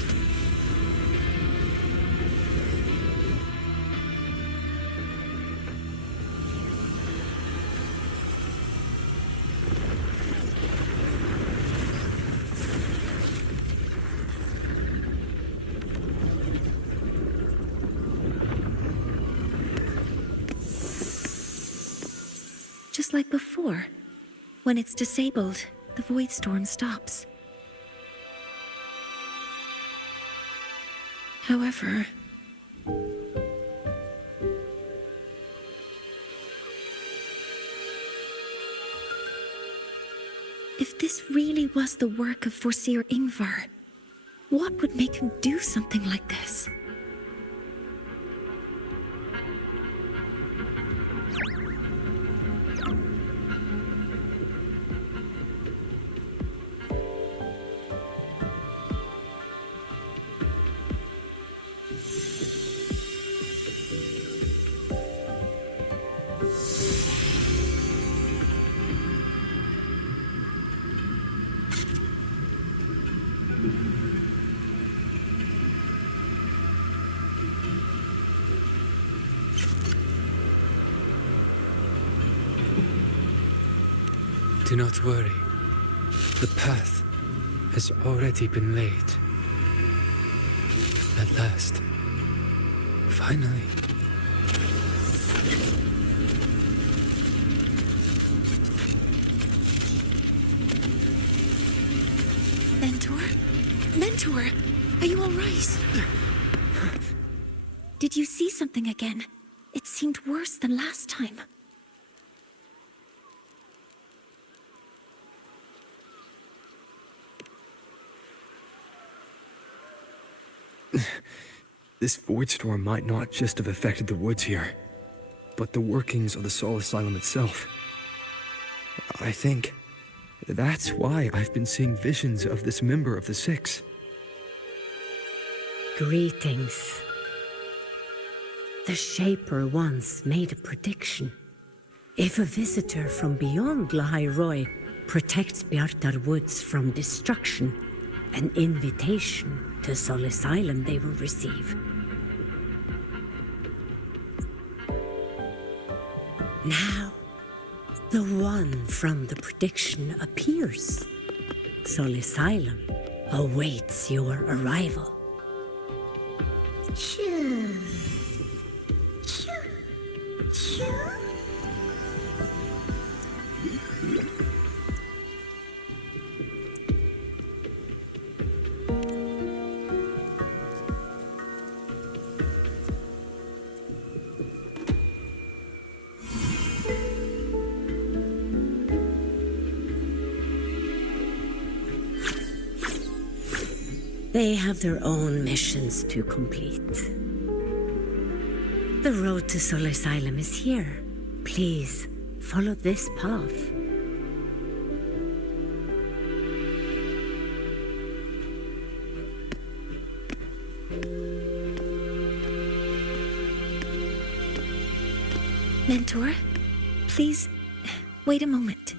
Just like before. When it's disabled, the void storm stops. However, if this really was the work of Foreseer Ingvar, what would make him do something like this? Do not worry. The path has already been laid. At last. Finally. Mentor, are you all right? Did you see something again? It seemed worse than last time. This void storm might not just have affected the woods here, but the workings of the Soul Asylum itself. I think that's why I've been seeing visions of this member of the Six. Greetings. The Shaper once made a prediction. If a visitor from beyond Lahai Roy protects Bjartar Woods from destruction, an invitation to Soul Asylum they will receive. Now, the one from the prediction appears. Soul Asylum awaits your arrival. Choo. Choo. Choo. They have their own missions to complete. The road to Soul Asylum is here. Please, follow this path. Mentor, please, wait a moment.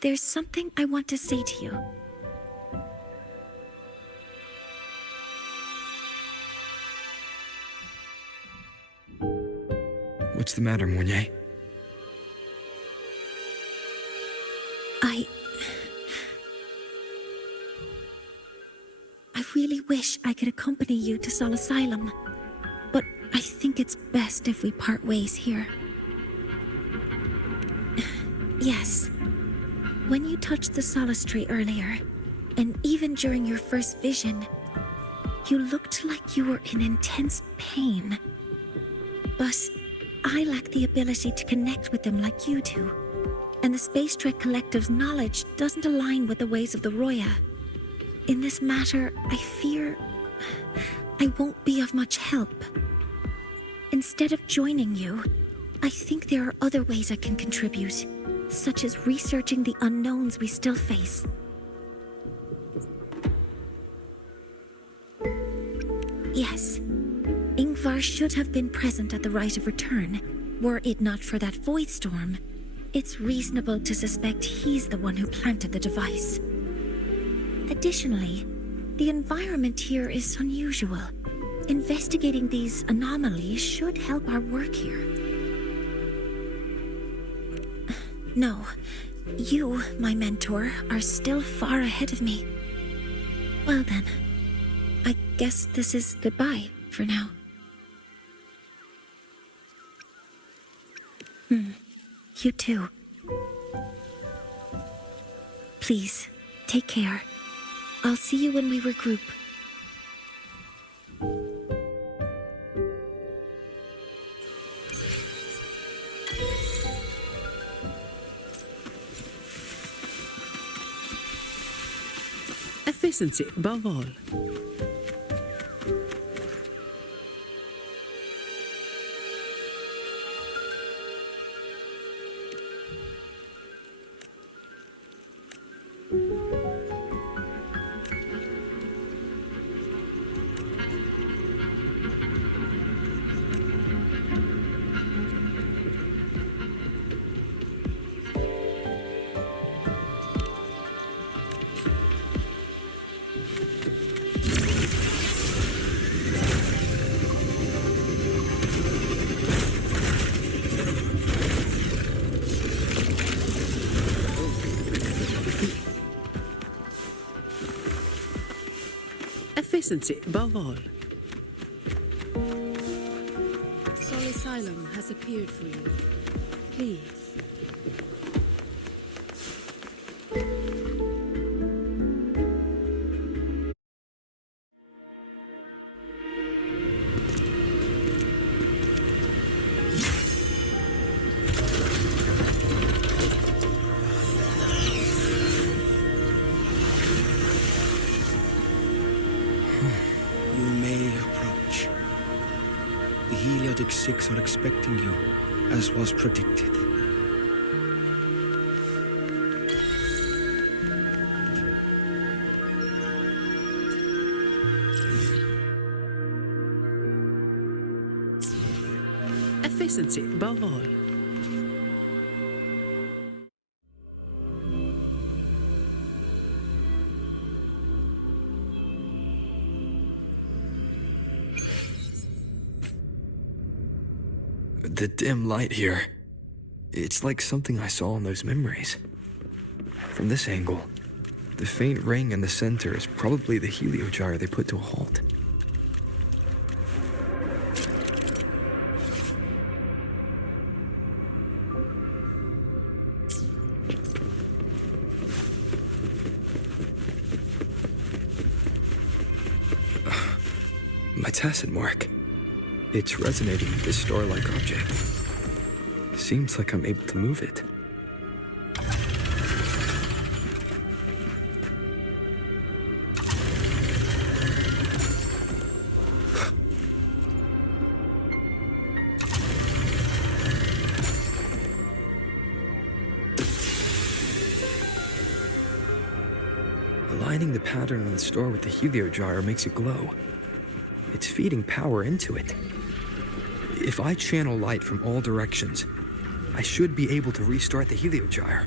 There's something I want to say to you. What's the matter, Mounier? I really wish I could accompany you to Soul Asylum, but I think it's best if we part ways here. Yes. When you touched the solace tree earlier, and even during your first vision, you looked like you were in intense pain. But I lack the ability to connect with them like you do, and the Space Trek Collective's knowledge doesn't align with the ways of the Roya. In this matter, I fear I won't be of much help. Instead of joining you, I think there are other ways I can contribute, such as researching the unknowns we still face. Yes, Ingvar should have been present at the rite of return. Were it not for that void storm, it's reasonable to suspect he's the one who planted the device. Additionally, the environment here is unusual. Investigating these anomalies should help our work here. No, you, my mentor, are still far ahead of me. Well then, I guess this is goodbye for now. You too. Please, take care. I'll see you when we regroup. Efficiency above all. Efficiency above all. Soul Asylum has appeared for you. Please. The 6 are expecting you, as was predicted. Efficiency above all. The dim light here. It's like something I saw in those memories. From this angle, the faint ring in the center is probably the heliogyre they put to a halt. My tacit mark. It's resonating with this star-like object. Seems like I'm able to move it. Aligning the pattern on the star with the heliogyre makes it glow. It's feeding power into it. If I channel light from all directions, I should be able to restart the heliogyre.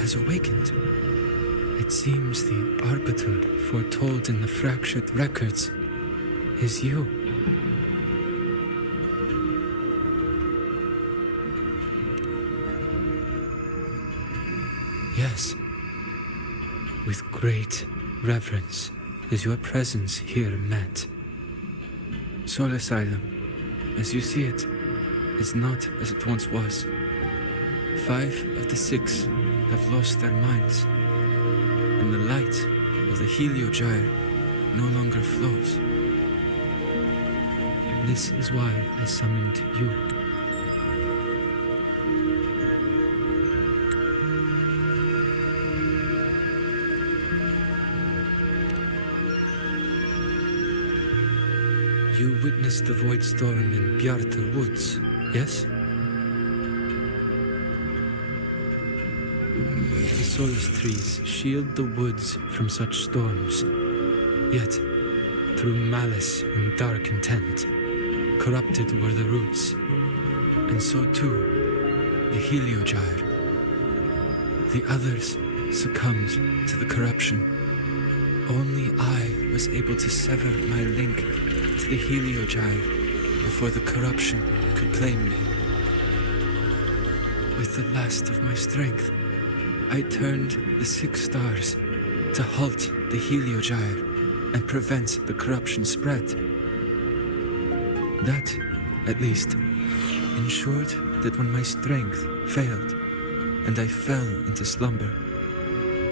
Has awakened. It seems the arbiter foretold in the fractured records is you. Yes. With great reverence is your presence here met. Soul Asylum, as you see it, is not as it once was. 5 of the 6 have lost their minds, and the light of the heliogyre no longer flows. This is why I summoned you. You witnessed the void storm in Bjartar Woods, yes? The solace trees shield the woods from such storms. Yet, through malice and dark intent, corrupted were the roots. And so too, the Heliogyre. The others succumbed to the corruption. Only I was able to sever my link to the Heliogyre before the corruption could claim me. With the last of my strength, I turned the 6 stars to halt the Heliogyre and prevent the corruption spread. That, at least, ensured that when my strength failed and I fell into slumber,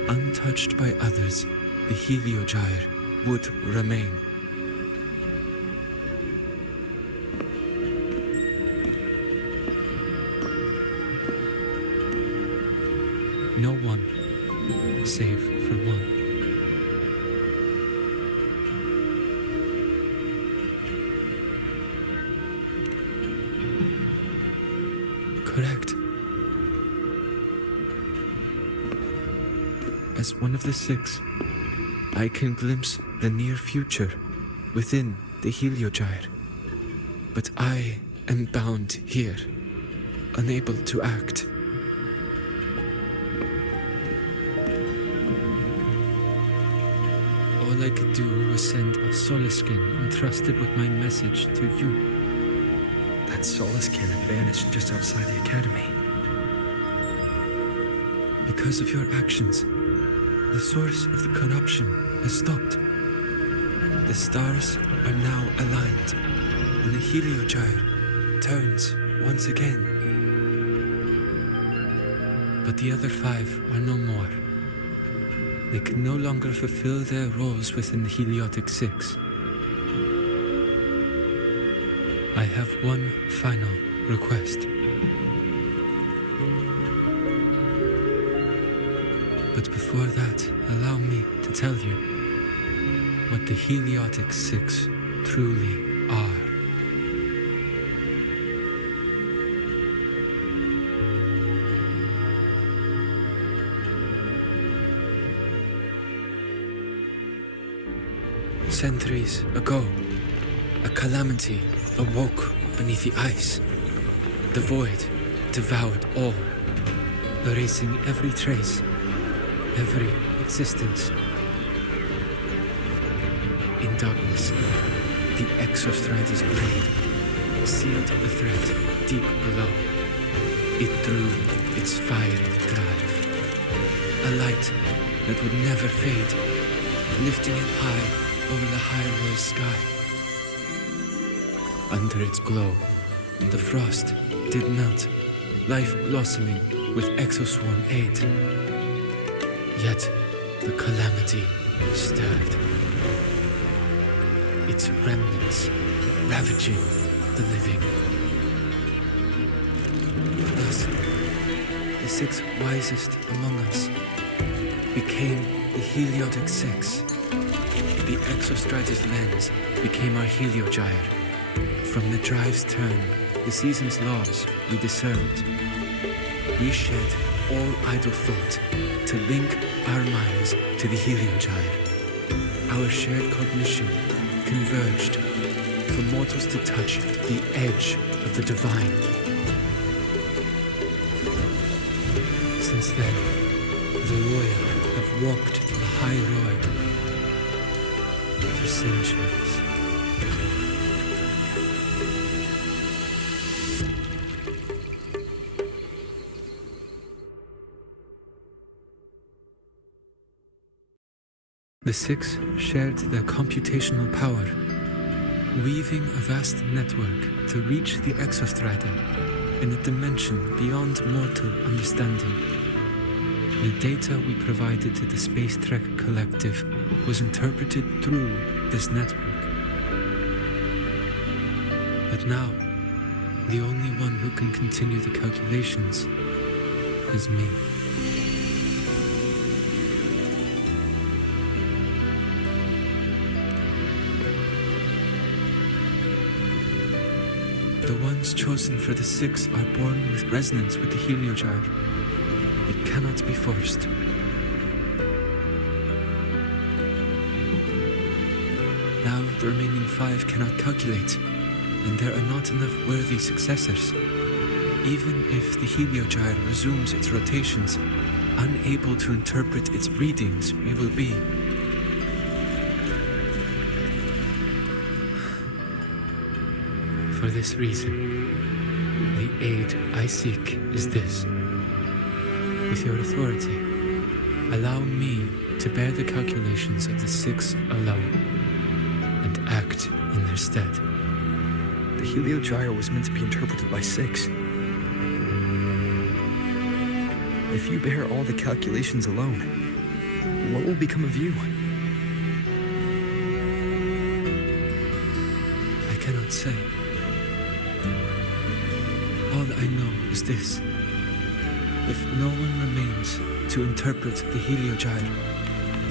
untouched by others, the Heliogyre would remain. No one, save for one. Correct. As one of the 6, I can glimpse the near future within the Heliogyre. But I am bound here, unable to act. All I could do was send a Solaskin entrusted with my message to you. That Solaskin had vanished just outside the academy. Because of your actions, the source of the corruption has stopped. The stars are now aligned, and the Heliogyre turns once again. But the other 5 are no more. They can no longer fulfill their roles within the Heliotic 6. I have one final request. But before that, allow me to tell you what the Heliotic 6 truly are. Centuries ago, a calamity awoke beneath the ice. The void devoured all, erasing every trace, every existence. In darkness, the Exostrider's blade sealed the threat deep below. It drew its fiery drive, a light that would never fade, lifting it high over the high rose sky. Under its glow, the frost did melt, life blossoming with exoswarm aid. Yet the calamity stirred, its remnants ravaging the living. Thus, the 6 wisest among us became the Heliotic 6. The Exostrider's lens became our Heliogyre. From the drive's turn, the season's laws we discerned. We shed all idle thought to link our minds to the Heliogyre. Our shared cognition converged for mortals to touch the edge of the divine. Since then, the loyal have walked the high road for centuries. The 6 shared their computational power, weaving a vast network to reach the Exostrider in a dimension beyond mortal understanding. The data we provided to the Space Trek Collective was interpreted through this network. But now, the only one who can continue the calculations is me. The ones chosen for the 6 are born with resonance with the heliogyre. It cannot be forced. Now the remaining 5 cannot calculate, and there are not enough worthy successors. Even if the heliogyre resumes its rotations, unable to interpret its readings, we will be. For this reason, the aid I seek is this. With your authority, allow me to bear the calculations of the 6 alone, and act in their stead. The heliogyre was meant to be interpreted by 6. If you bear all the calculations alone, what will become of you? I cannot say. All I know is this. If no one remains to interpret the heliogyre,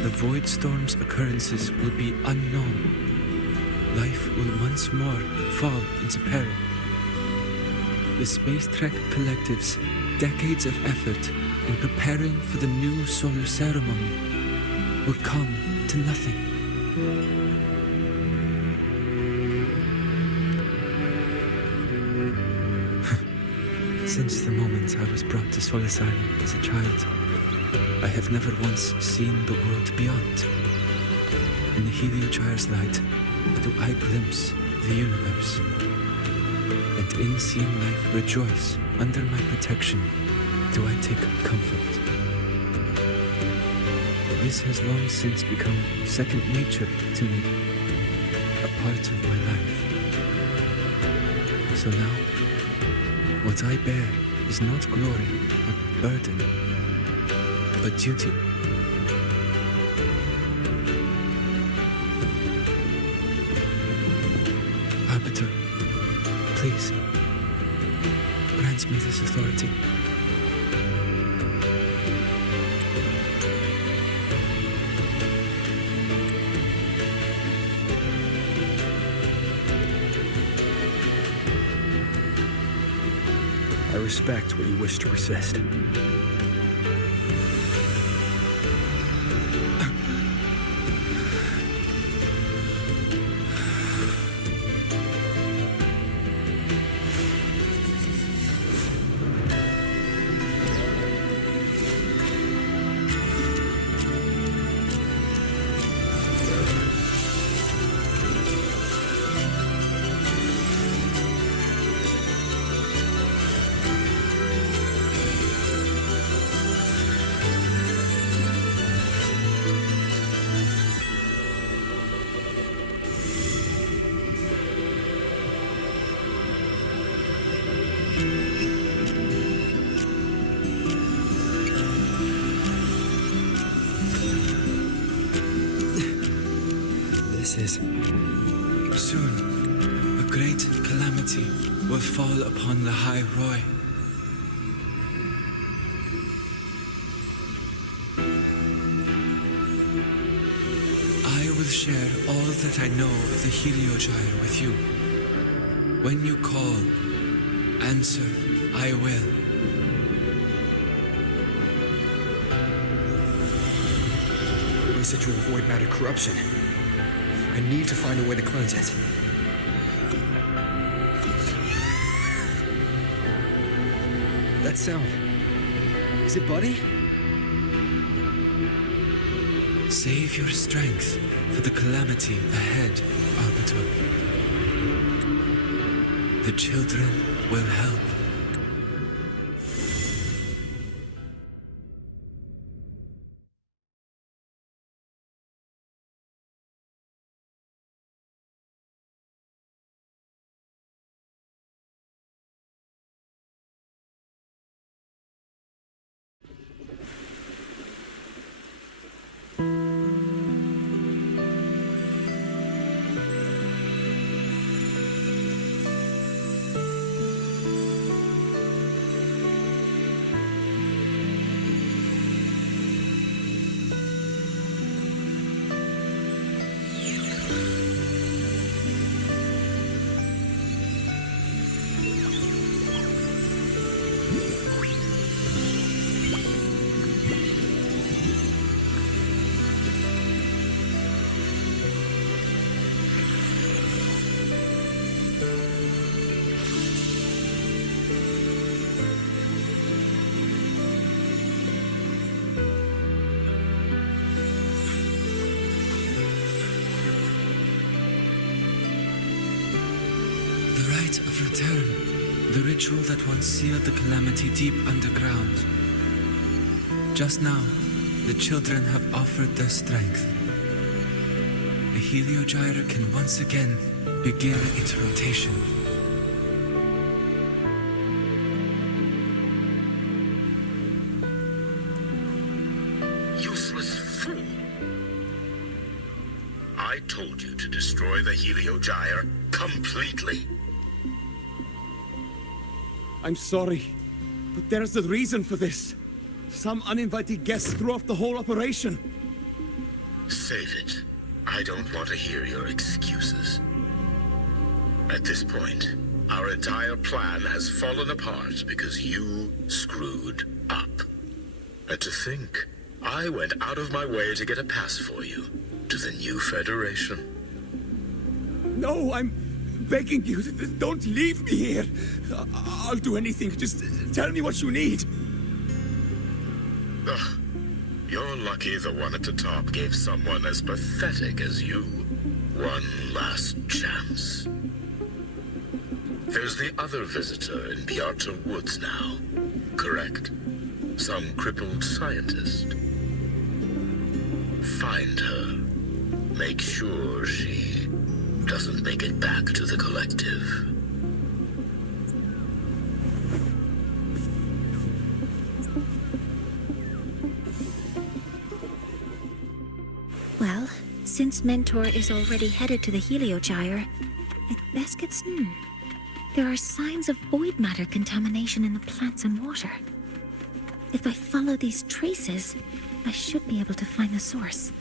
the void storm's occurrences will be unknown. Life will once more fall into peril. The Space Trek Collective's decades of effort in preparing for the new solar ceremony will come to nothing. Since the moment I was brought to Solace Island as a child, I have never once seen the world beyond. In the heliogyre's light do I glimpse the universe, and in seeing life rejoice under my protection do I take comfort. This has long since become second nature to me, a part of my life. So now, what I bear is not glory or burden, but duty. Arbiter, please, grant me this authority. I respect what you wish to resist. Soon, a great calamity will fall upon the High Roy. I will share all that I know of the heliogyre with you. When you call, answer, I will. Residual void matter corruption. I need to find a way to cleanse it. That sound. Is it Buddy? Save your strength for the calamity ahead, Arbiter. The children will help. return. The ritual that once sealed the calamity deep underground. Just now, the children have offered their strength. The heliogyre can once again begin its rotation. Useless fool! I told you to destroy the heliogyre completely. I'm sorry, but there's a reason for this. Some uninvited guests threw off the whole operation. Save it. I don't want to hear your excuses. At this point, our entire plan has fallen apart because you screwed up. And to think, I went out of my way to get a pass for you to the new Federation. No, I'm begging you, don't leave me here. I'll do anything, just tell me what you need. Ugh. You're lucky the one at the top gave someone as pathetic as you one last chance. There's the other visitor in Beata Woods now, correct? Some crippled scientist. Find her. Make sure she doesn't make it back to the collective. Well, since Mentor is already headed to the heliogyre, I'd best get... There are signs of void matter contamination in the plants and water. If I follow these traces, I should be able to find the source.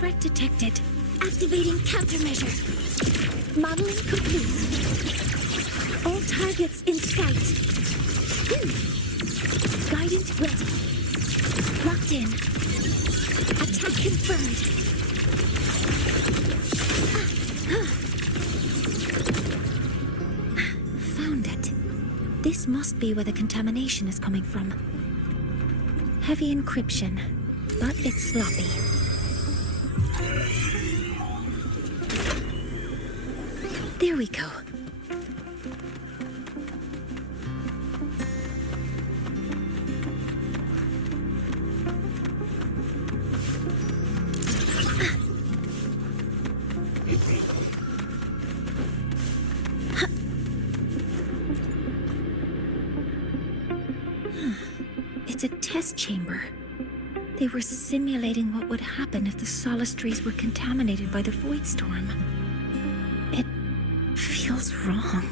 Threat detected. Activating countermeasure. Modeling complete. All targets in sight. Guidance ready. Locked in. Attack confirmed. Found it. This must be where the contamination is coming from. Heavy encryption, but it's sloppy. There we go. It's a test chamber. They were simulating what would happen if the Solace trees were contaminated by the void storm. It feels wrong.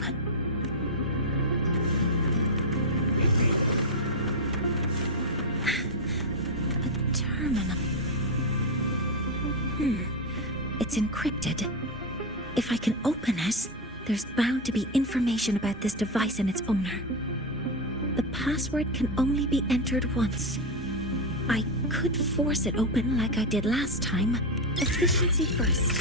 A terminal. It's encrypted. If I can open it, there's bound to be information about this device and its owner. The password can only be entered once. I could force it open like I did last time. Efficiency first.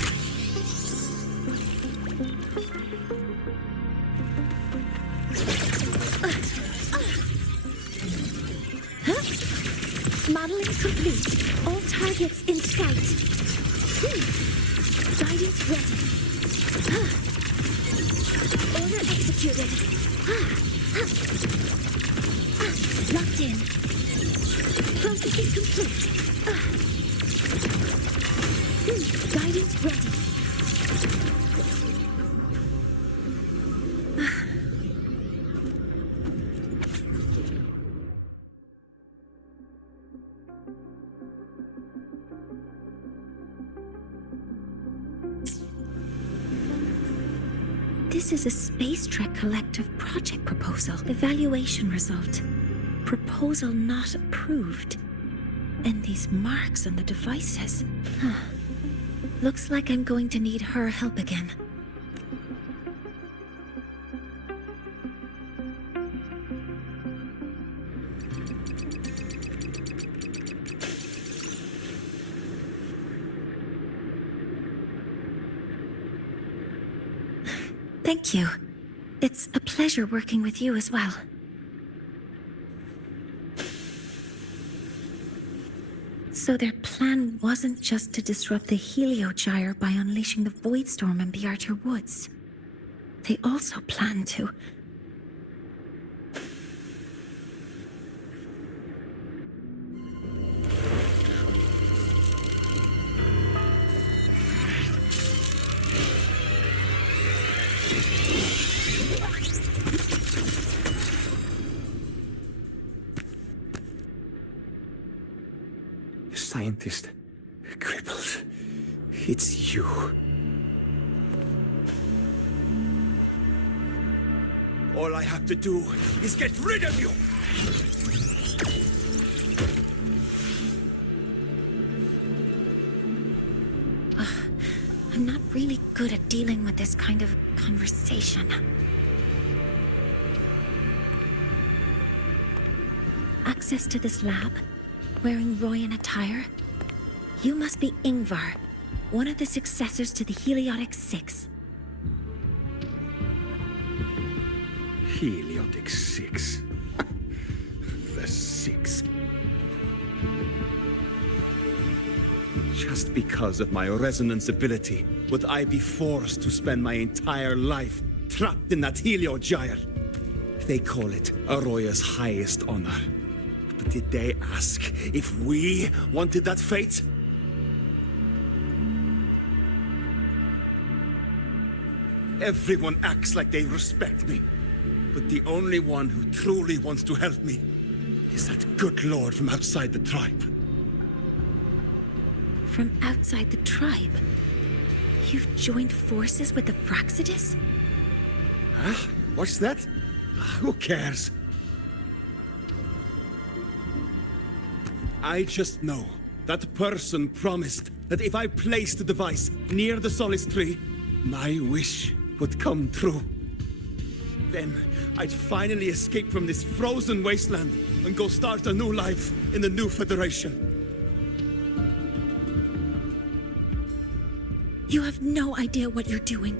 Modeling complete. All targets in sight. Guidance ready. Order executed. Locked in. Processing complete. Guidance ready. This is a Space Trek Collective project proposal. Evaluation result. Proposal not approved. And these marks on the devices. Looks like I'm going to need her help again. Thank you. It's a pleasure working with you as well. So their plan wasn't just to disrupt the Heliogyre by unleashing the Voidstorm in Bjarter Woods. They also planned to... Scientist, crippled. It's you. All I have to do is get rid of you! I'm not really good at dealing with this kind of conversation. Access to this lab? Wearing Royan attire? You must be Ingvar, one of the successors to the Heliotic Six. Heliotic Six. The Six. Just because of my resonance ability, would I be forced to spend my entire life trapped in that Heliogyre? They call it Aroya's highest honor. But did they ask if we wanted that fate? Everyone acts like they respect me. But the only one who truly wants to help me is that good lord from outside the tribe. From outside the tribe? You've joined forces with the Fraxidus? Huh? What's that? Who cares? I just know that person promised that if I placed the device near the Solace Tree, my wish would come true. Then I'd finally escape from this frozen wasteland and go start a new life in the new Federation. You have no idea what you're doing,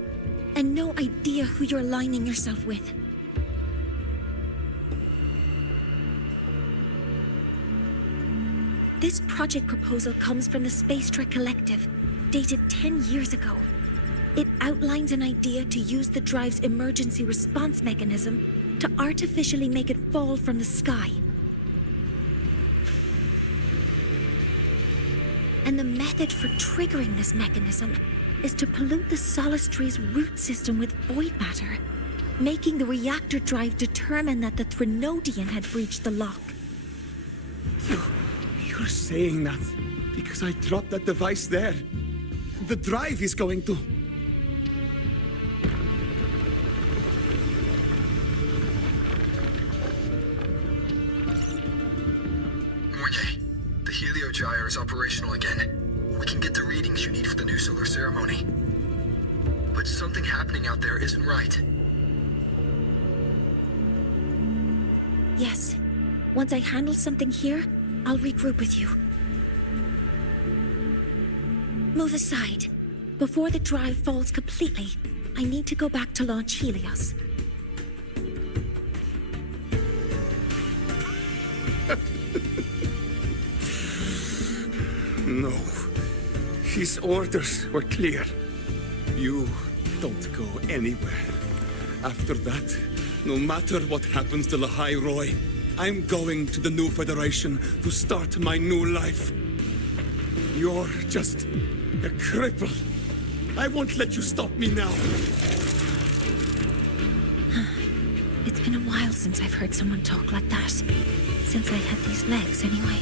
and no idea who you're aligning yourself with. This project proposal comes from the Space Trek Collective, dated 10 years ago. It outlines an idea to use the drive's emergency response mechanism to artificially make it fall from the sky. And the method for triggering this mechanism is to pollute the Solace Tree's root system with void matter, making the reactor drive determine that the Threnodian had breached the lock. You're saying that because I dropped that device there. The drive is going to... Mornier, the Heliogyre is operational again. We can get the readings you need for the new solar ceremony. But something happening out there isn't right. Yes. Once I handle something here, I'll regroup with you. Move aside. Before the drive falls completely, I need to go back to launch Helios. No. His orders were clear. You don't go anywhere. After that, no matter what happens to Lahai Roy, I'm going to the new Federation to start my new life. You're just a cripple. I won't let you stop me now. It's been a while since I've heard someone talk like that. Since I had these legs, anyway.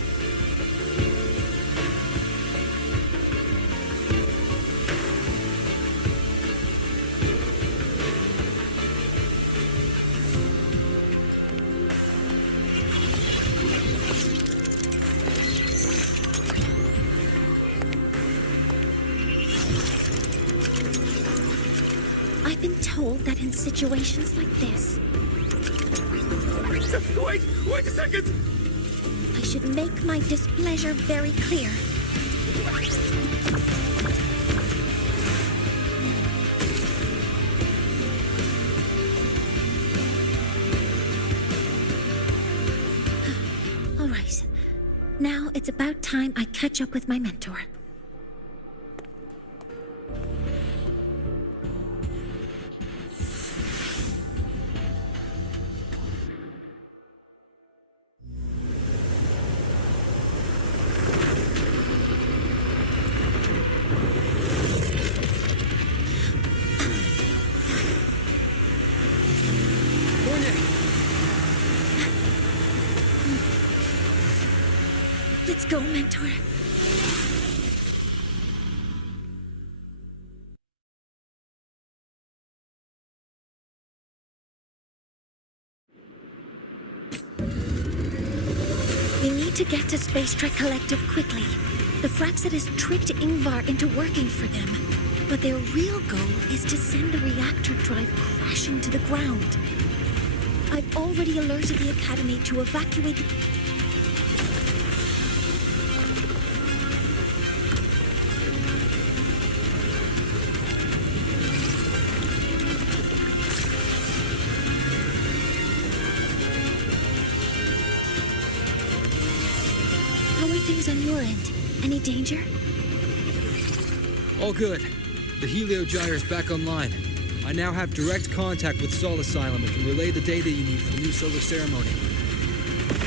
I've been told that in situations like this... Wait a second! I should make my displeasure very clear. All right. Now it's it's about time I catch up with my mentor. Let's go, mentor. We need to get to Space Trek Collective quickly. The Fraxidus tricked Ingvar into working for them, but their real goal is to send the reactor drive crashing to the ground. I've already alerted the Academy to evacuate. How are things on your end? Any danger? All good. The Heliogyre's back online. I now have direct contact with Sol Asylum and can relay the data you need for the new solar ceremony.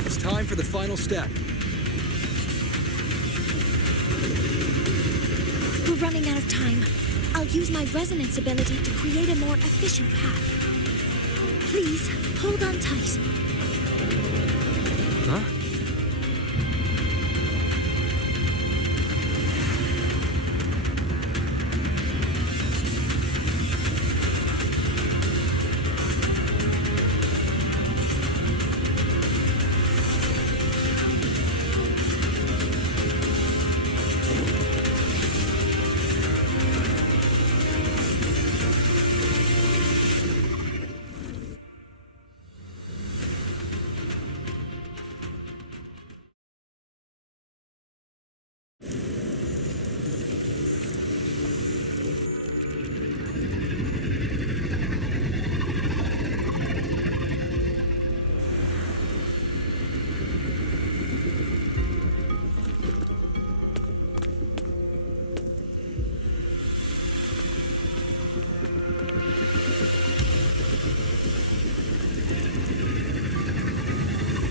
It's time for the final step. We're running out of time. I'll use my resonance ability to create a more efficient path. Please, hold on tight. Huh?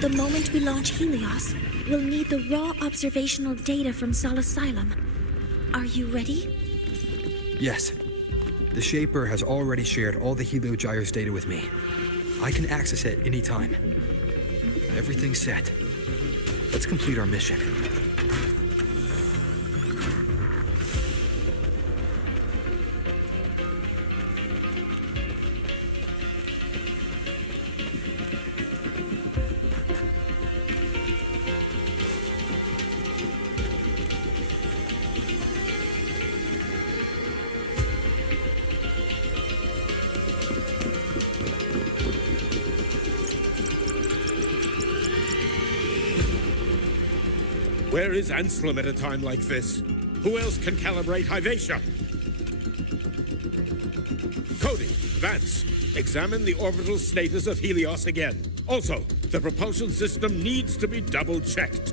The moment we launch Helios, we'll need the raw observational data from Sol Asylum. Are you ready? Yes. The Shaper has already shared all the Heliogyre's data with me. I can access it anytime. Everything's set. Let's complete our mission. Where is Anselm at a time like this? Who else can calibrate Hyvatia? Cody, Vance, examine the orbital status of Helios again. Also, the propulsion system needs to be double-checked.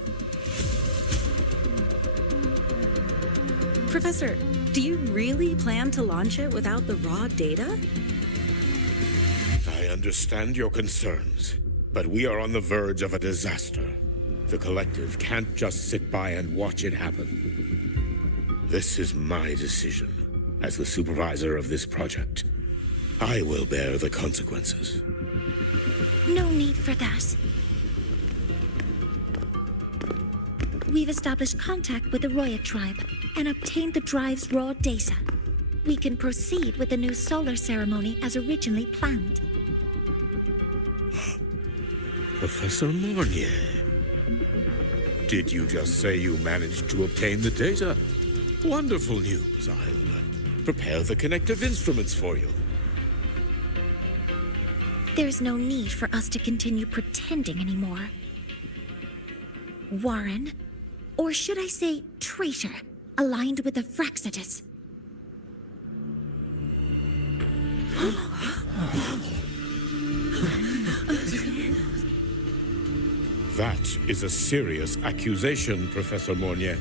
Professor, do you really plan to launch it without the raw data? I understand your concerns, but we are on the verge of a disaster. The Collective can't just sit by and watch it happen. This is my decision. As the supervisor of this project, I will bear the consequences. No need for that. We've established contact with the Roya tribe and obtained the drive's raw data. We can proceed with the new solar ceremony as originally planned. Professor Mornier, did you just say you managed to obtain the data? Wonderful news. I'll prepare the connective instruments for you. There's no need for us to continue pretending anymore. Warren, or should I say traitor, aligned with the Fraxidus. That is a serious accusation, Professor Mornier.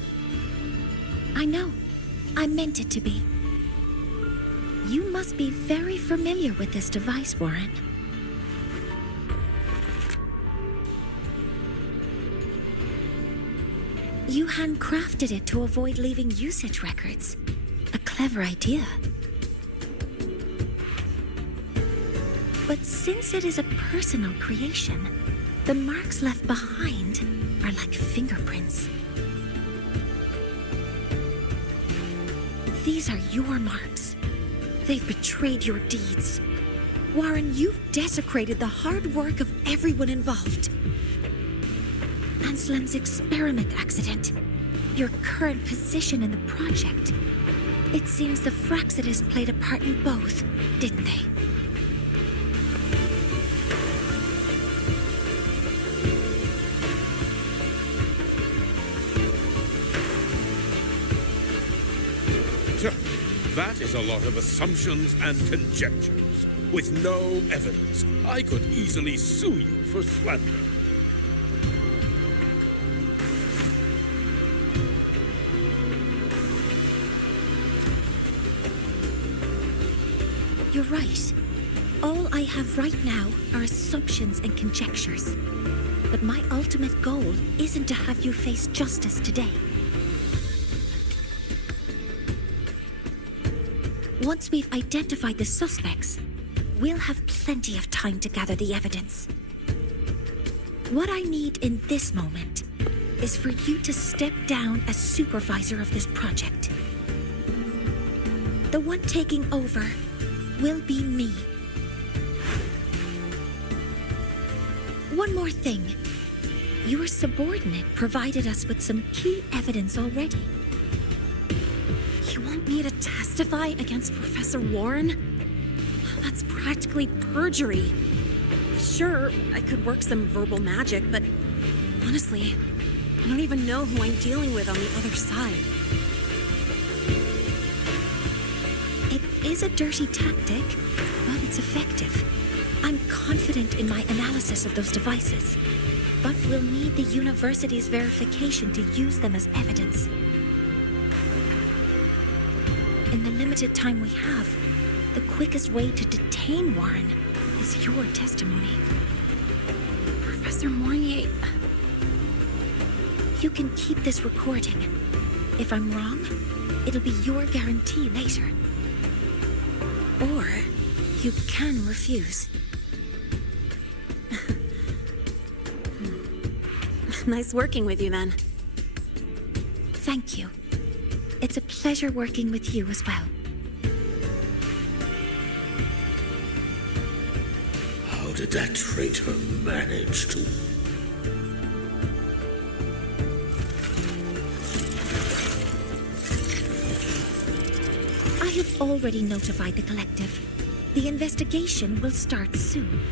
I know. I meant it to be. You must be very familiar with this device, Warren. You handcrafted it to avoid leaving usage records. A clever idea. But since it is a personal creation, the marks left behind are like fingerprints. These are your marks. They've betrayed your deeds. Warren, you've desecrated the hard work of everyone involved. Anselm's experiment accident, your current position in the project. It seems the Fraxidus played a part in both, didn't they? That is a lot of assumptions and conjectures, with no evidence. I could easily sue you for slander. You're right. All I have right now are assumptions and conjectures. But my ultimate goal isn't to have you face justice today. Once we've identified the suspects, we'll have plenty of time to gather the evidence. What I need in this moment is for you to step down as supervisor of this project. The one taking over will be me. One more thing. Your subordinate provided us with some key evidence already. You want me to testify against Professor Warren? That's practically perjury. Sure, I could work some verbal magic, but honestly, I don't even know who I'm dealing with on the other side. It is a dirty tactic, but it's effective. I'm confident in my analysis of those devices, but we'll need the university's verification to use them as evidence. In the limited time we have, the quickest way to detain Warren is your testimony. Professor Mornier, you can keep this recording. If I'm wrong, it'll be your guarantee later. Or you can refuse. Nice working with you, then. Thank you. It's a pleasure working with you as well. How did that traitor manage to... I have already notified the collective. The investigation will start soon.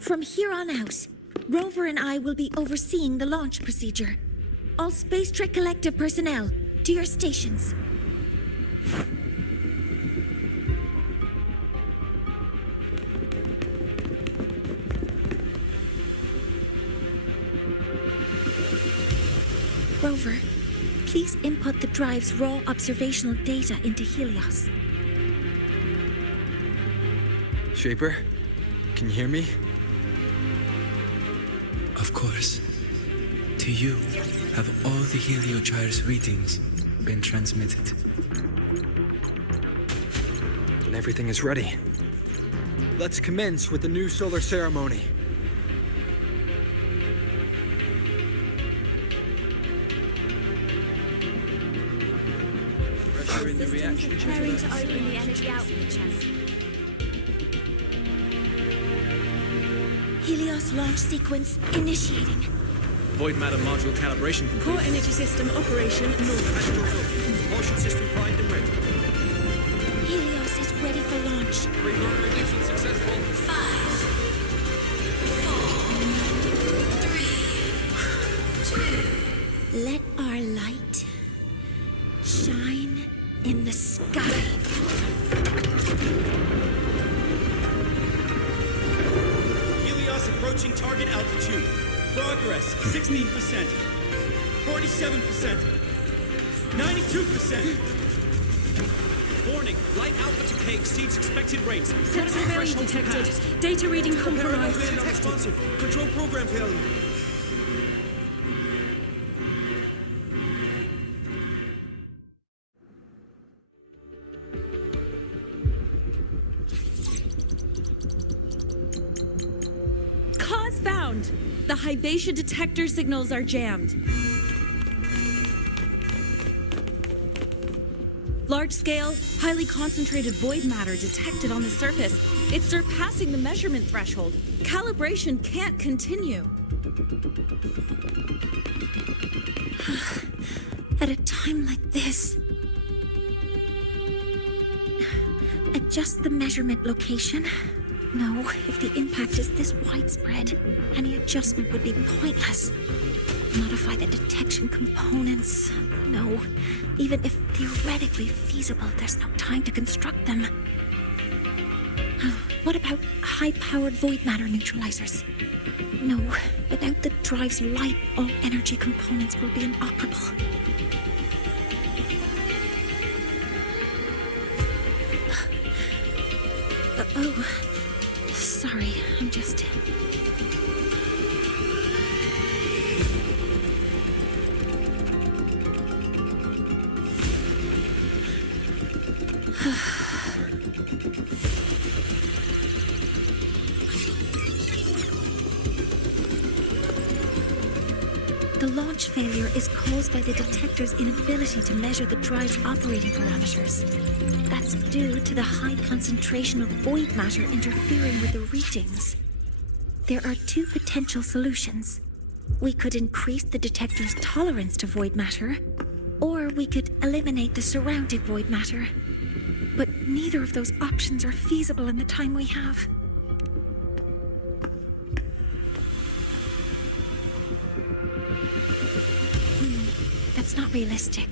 From here on out, Rover and I will be overseeing the launch procedure. All Space Trek Collective personnel, to your stations. Rover, please input the drive's raw observational data into Helios. Shaper, can you hear me? Of course. To you, have all the Heliogyre's readings been transmitted? And everything is ready. Let's commence with the new solar ceremony. Pressure in the reaction Preparing to open the energy output channel. Helios launch sequence initiating. Void matter module calibration complete. Core energy system operation normal. Propulsion system primed and ready. Helios is ready for launch. Reverter ignition successful. 5, 4, 3, 2. Let our light shine in the sky. Helios approaching target altitude. Progress 16%, 47%, 92%. Warning, light output decay exceeds expected rates. Sensor failure detected. Data reading compromised. Unresponsive. Control program failure. Cause found. The Hyvatia detector signals are jammed. Large-scale, highly concentrated void matter detected on the surface. It's surpassing the measurement threshold. Calibration can't continue. At a time like this, adjust the measurement location. No, if the impact is this widespread, any adjustment would be pointless. Modify the detection components. No, even if theoretically feasible, there's no time to construct them. What about high-powered void matter neutralizers? No, without the drive's light, all energy components will be inoperable. Oh, sorry, I'm just... The launch failure is caused by the detector's inability to measure the drive's operating parameters. That's due to the high concentration of void matter interfering with the readings. There are two potential solutions. We could increase the detector's tolerance to void matter, or we could eliminate the surrounding void matter. But neither of those options are feasible in the time we have. That's not realistic.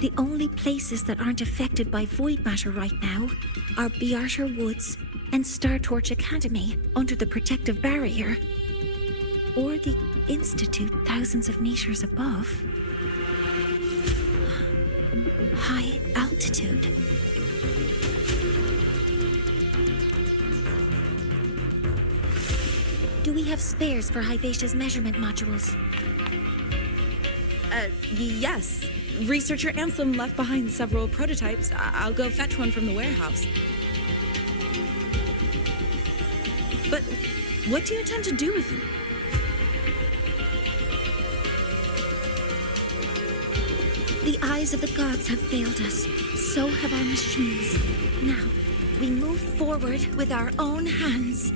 The only places that aren't affected by void matter right now are Bearter Woods and Star Torch Academy under the protective barrier, or the Institute thousands of meters above. High altitude. Do we have spares for Hyvatia's measurement modules? Yes. Researcher Anselm left behind several prototypes. I'll go fetch one from the warehouse. But what do you intend to do with them? The eyes of the gods have failed us. So have our machines. Now, we move forward with our own hands.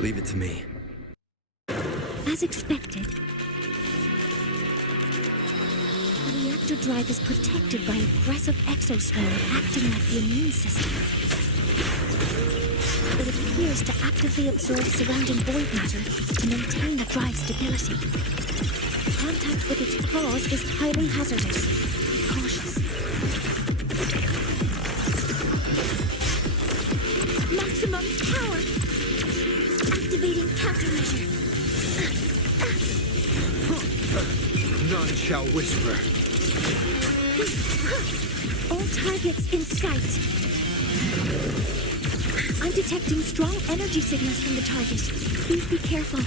Leave it to me. As expected, the reactor drive is protected by aggressive exospore acting like the immune system. It appears to actively absorb surrounding void matter to maintain the drive's stability. Contact with its claws is highly hazardous. Be cautious. Maximum power. Activating countermeasure. None shall whisper. All targets in sight. I'm detecting strong energy signals from the target. Please be careful.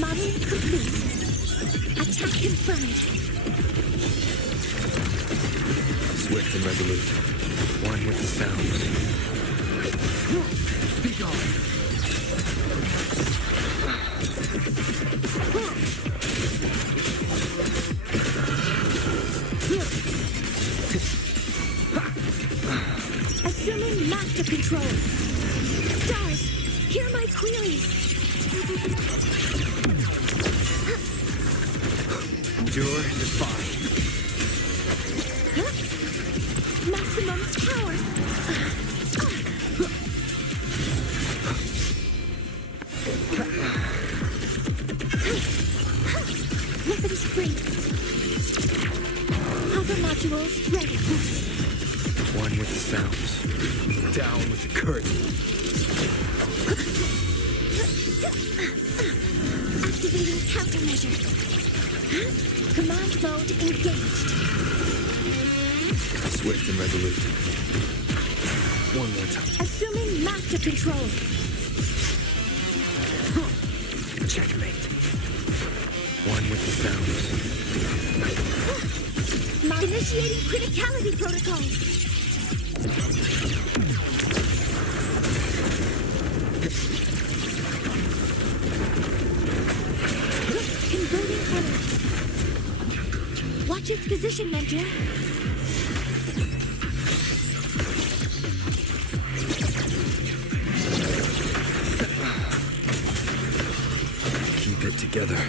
Modeling complete. Attack confirmed. Swift and resolute. One with the sounds. Be gone. Assuming master control. Stars, hear my queries. Endure and defy. Maximum power. Weapons free. Hover modules ready. One with the sounds. Down with the curtain. Activating countermeasure. Command mode engaged. Swift and resolute. One more time. Assuming master control. Checkmate. One with the sounds. Initiating criticality protocol. Converting energy. Watch its position, Mentor. Keep it together.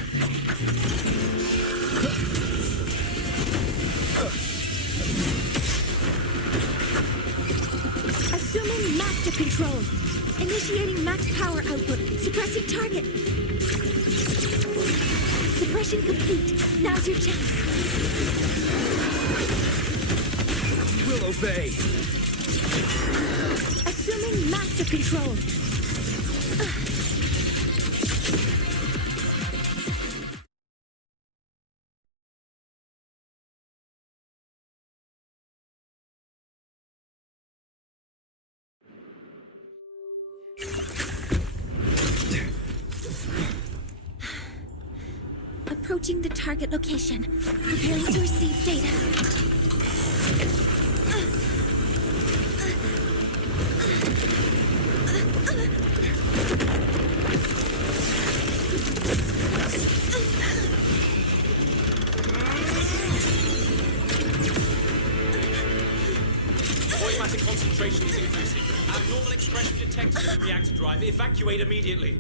Assuming master control. Initiating max power output. Suppressing target. Suppression complete. Now's your chance. We'll obey. Assuming master control. Approaching the target location. Preparing to receive data. Automatic concentration is increasing. Abnormal expression detected in the reactor drive. Evacuate immediately.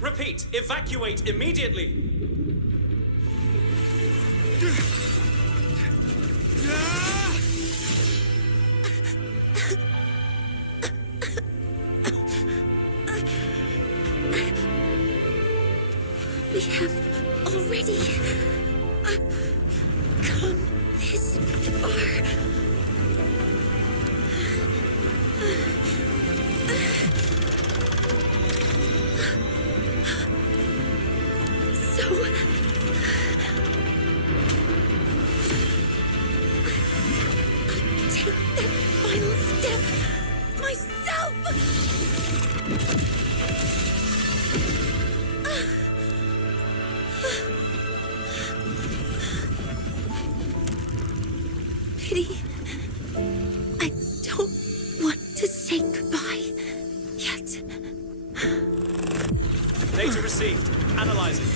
Repeat, evacuate immediately. We have already come this far. Pity. I don't want to say goodbye yet. Data received. Analyzing.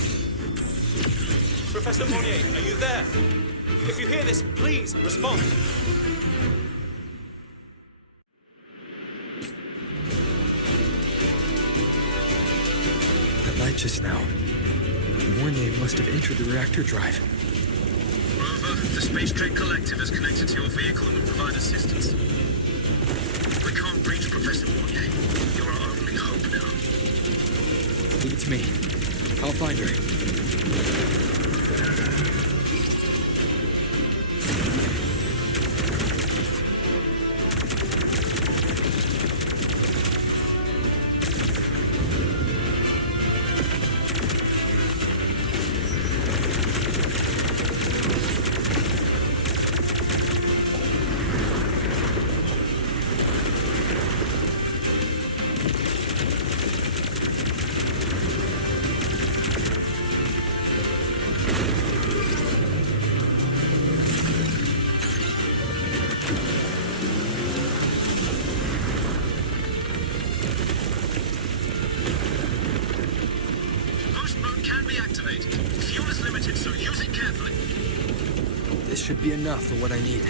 Professor Monnier, are you there? If you hear this, please respond. That light just now. Mornier must have entered the reactor drive. Rover, the Space Trade Collective is connected to your vehicle and will provide assistance. We can't reach Professor Monnier. You're our only hope now. Leave it to me. I'll find her. should be enough for what I need.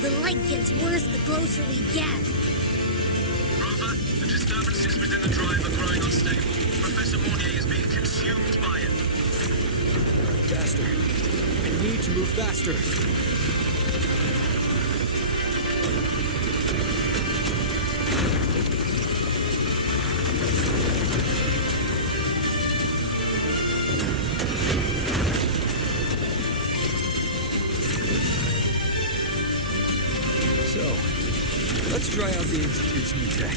The light gets worse the closer we get. Rover, the disturbances within the drive are growing unstable. Professor Mornier is being consumed by it. Faster. I need to move faster. So, let's try out the Institute's new tech.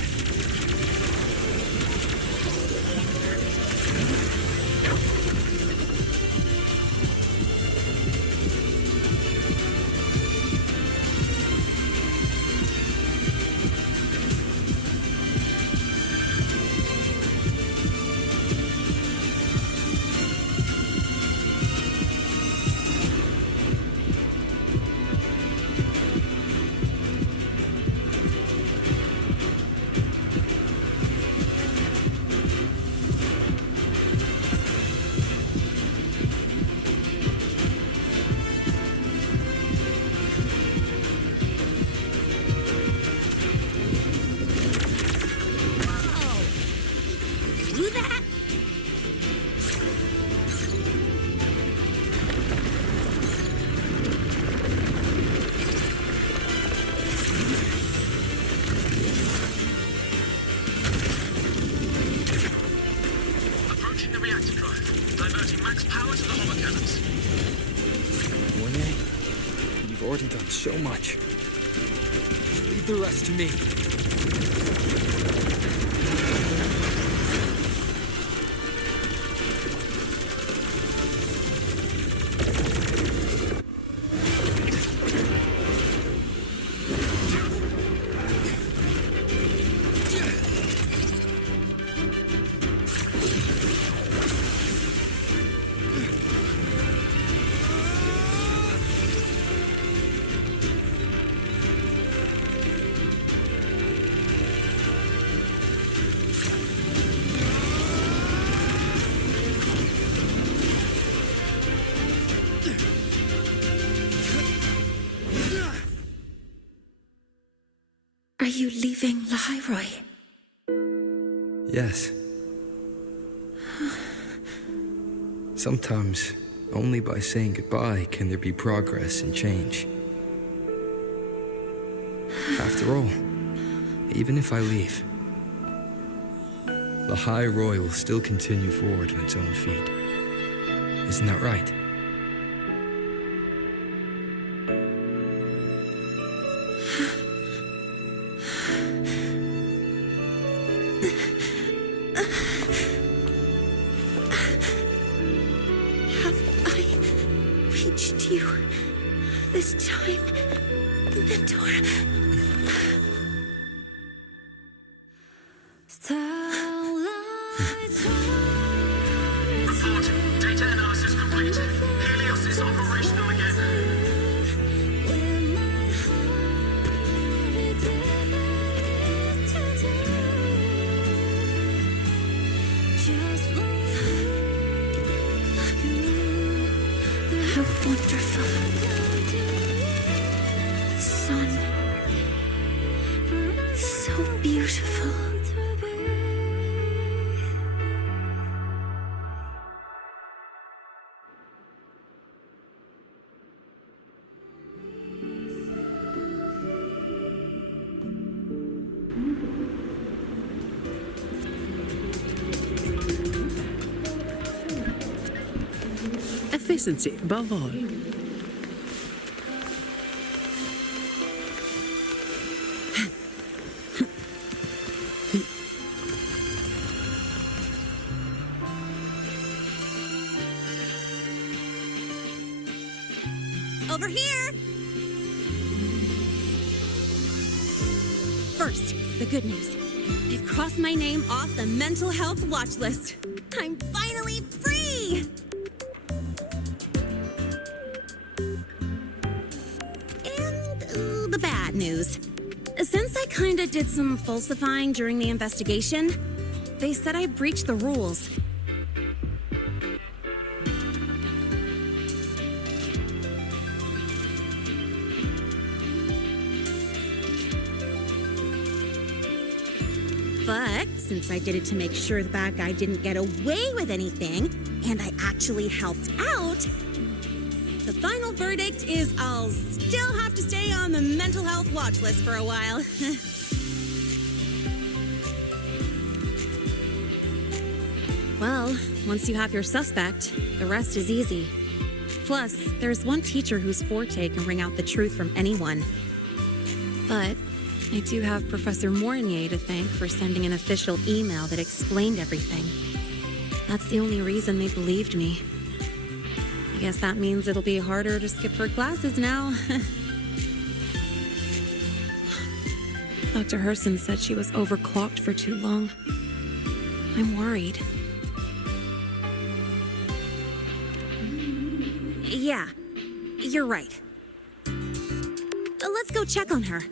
Approaching the reactor drive, diverting max power to the hover cannons. Lynae, you've already done so much. Leave the rest to me. Are you leaving Lahairoi? Yes. Sometimes, only by saying goodbye can there be progress and change. After all, even if I leave, Lahairoi will still continue forward on its own feet. Isn't that right? You this time, Mentor. Report. Data analysis complete. Helios is operational again. How wonderful. Sun. So beautiful. Efficiency above all. Over here! First, the good news. They've crossed my name off the mental health watch list. I'm finally free! And the bad. news. Since I kinda did some falsifying during the investigation, they said I breached the rules. But since I did it to make sure the bad guy didn't get away with anything, and I actually helped out, the final verdict is I'll still have to stay on the mental health watch list for a while. Well, once you have your suspect, the rest is easy. Plus, there's one teacher whose forte can wring out the truth from anyone. But I do have Professor Mornier to thank for sending an official email that explained everything. That's the only reason they believed me. I guess that means it'll be harder to skip her classes now. Dr. Herson said she was overclocked for too long. I'm worried. Yeah, you're right. Let's go check on her.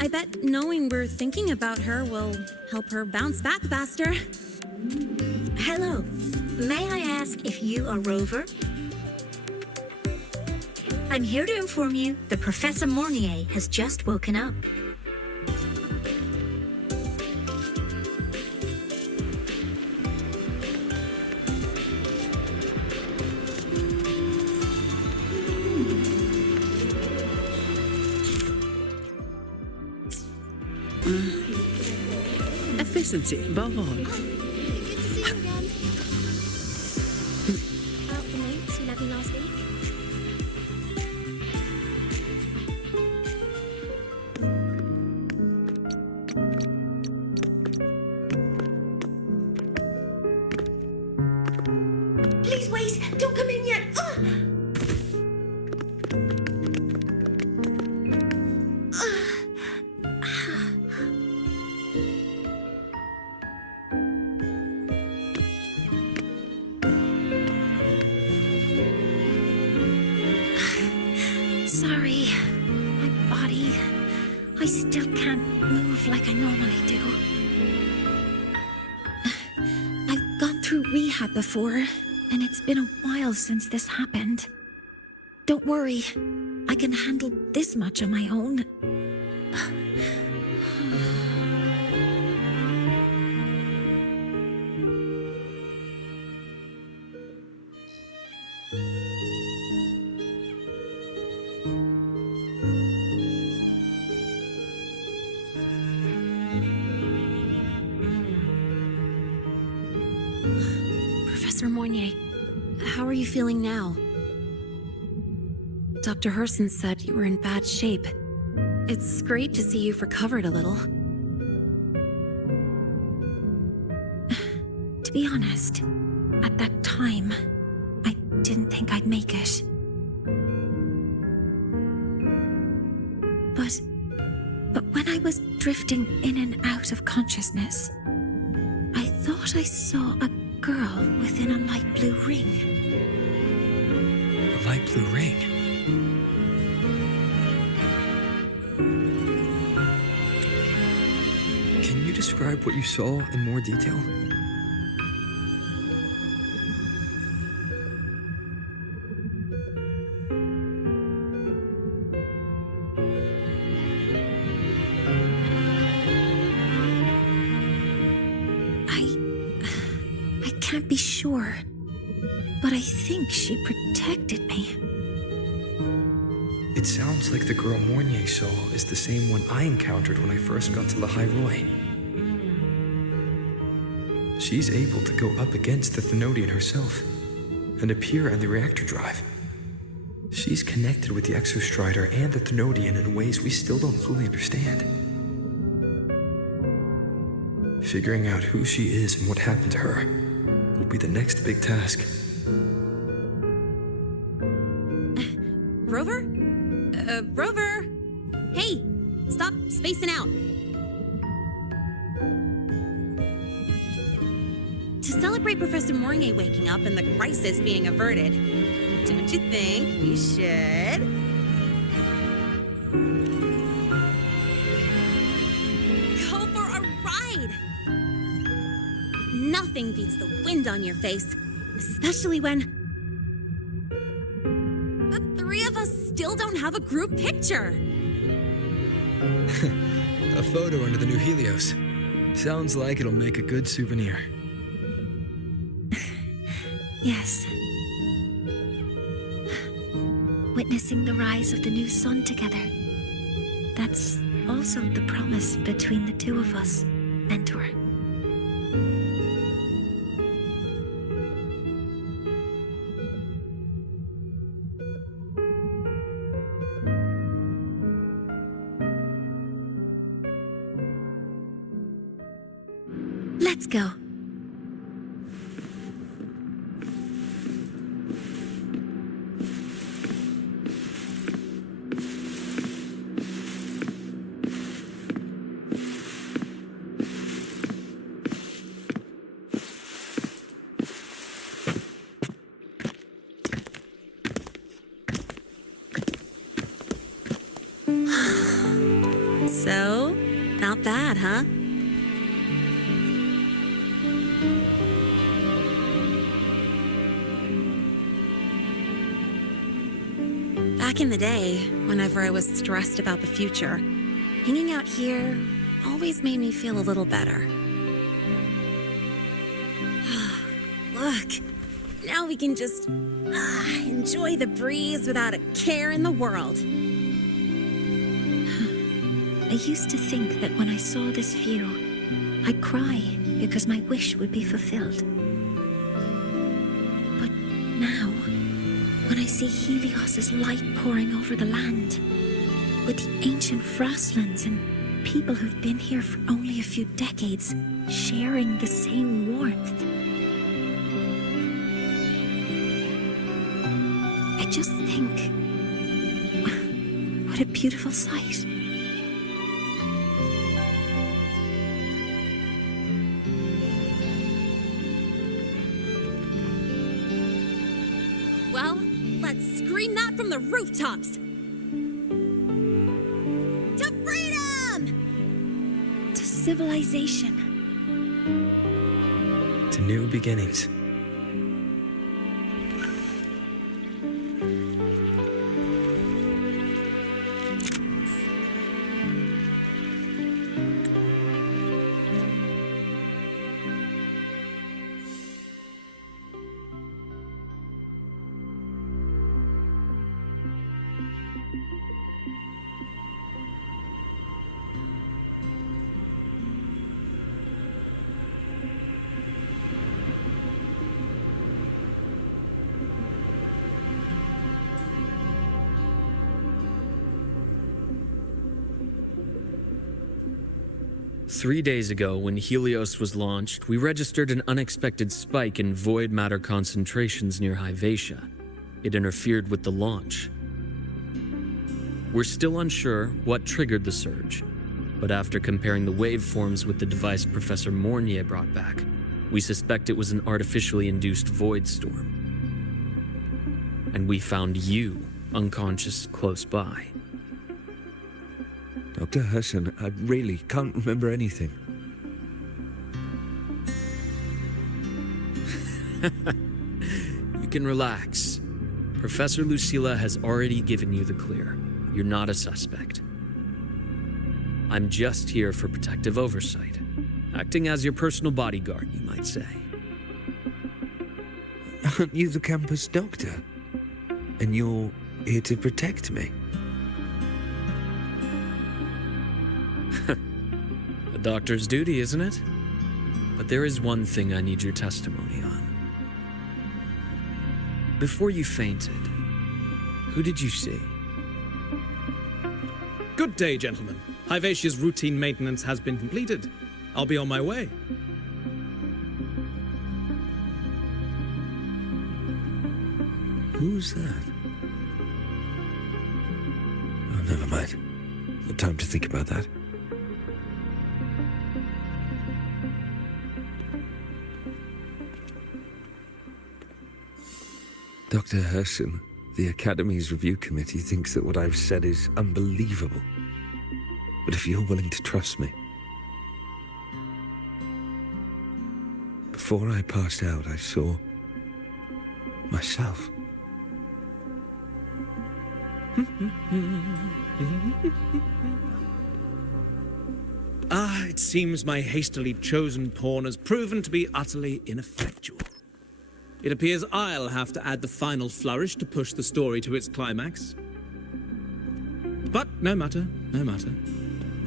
I bet knowing we're thinking about her will help her bounce back faster. Hello. May I ask if you are Rover? I'm here to inform you that Professor Mornier has just woken up. Efficiency, above all. About the notes you left me last week? Please wait! Don't come in yet! Sorry, my body. I still can't move like I normally do. I've gone through rehab before, and it's been a while since this happened. Don't worry, I can handle this much on my own. Professor Mornier, how are you feeling now? Dr. Herson said you were in bad shape. It's great to see you've recovered a little. To be honest, at that time, I didn't think I'd make it. But when I was drifting in and out of consciousness, I thought I saw a girl within a light blue ring. A light blue ring? Can you describe what you saw in more detail? I can't be sure, but I think she protected me. It sounds like the girl Mornier saw is the same one I encountered when I first got to lynae. She's able to go up against the Thenodian herself and appear on the reactor drive. She's connected with the Exostrider and the Thenodian in ways we still don't fully understand. Figuring out who she is and what happened to her will be the next big task. Rover? Rover! Hey, stop spacing out. To celebrate Professor Mornier waking up and the crisis being averted, don't you think we should? Nothing beats the wind on your face, especially when the three of us still don't have a group picture. A photo under the new Helios. Sounds like it'll make a good souvenir. Yes. Witnessing the rise of the new sun together. That's also the promise between the two of us, Mentor. Let's go. So, not bad, huh? Back in the day, whenever I was stressed about the future, hanging out here always made me feel a little better. Look, now we can just enjoy the breeze without a care in the world. I used to think that when I saw this view, I'd cry because my wish would be fulfilled. But now, when I see Helios's light pouring over the land, with the ancient frostlands and people who've been here for only a few decades sharing the same warmth, I just think, what a beautiful sight. Well, let's scream that from the rooftops! To freedom! To civilization. To new beginnings. Three days ago, when Helios was launched, we registered an unexpected spike in void matter concentrations near Hyvatia. It interfered with the launch. We're still unsure what triggered the surge, but after comparing the waveforms with the device Professor Mornier brought back, we suspect it was an artificially induced void storm. And we found you unconscious close by. Dr. Herson, I really can't remember anything. You can relax. Professor Lucilla has already given you the clear. You're not a suspect. I'm just here for protective oversight, acting as your personal bodyguard, you might say. Aren't you the campus doctor? And you're here to protect me? A doctor's duty, isn't it? But there is one thing I need your testimony on. Before you fainted, who did you see? Good day, gentlemen. Hyvatia's routine maintenance has been completed. I'll be on my way. Who's that? Oh, never mind. No time to think about that. Dr. Herson, the Academy's review committee thinks that what I've said is unbelievable. But if you're willing to trust me, Before I passed out, I saw myself. It seems my hastily chosen pawn has proven to be utterly ineffectual. It appears I'll have to add the final flourish to push the story to its climax. But no matter, no matter.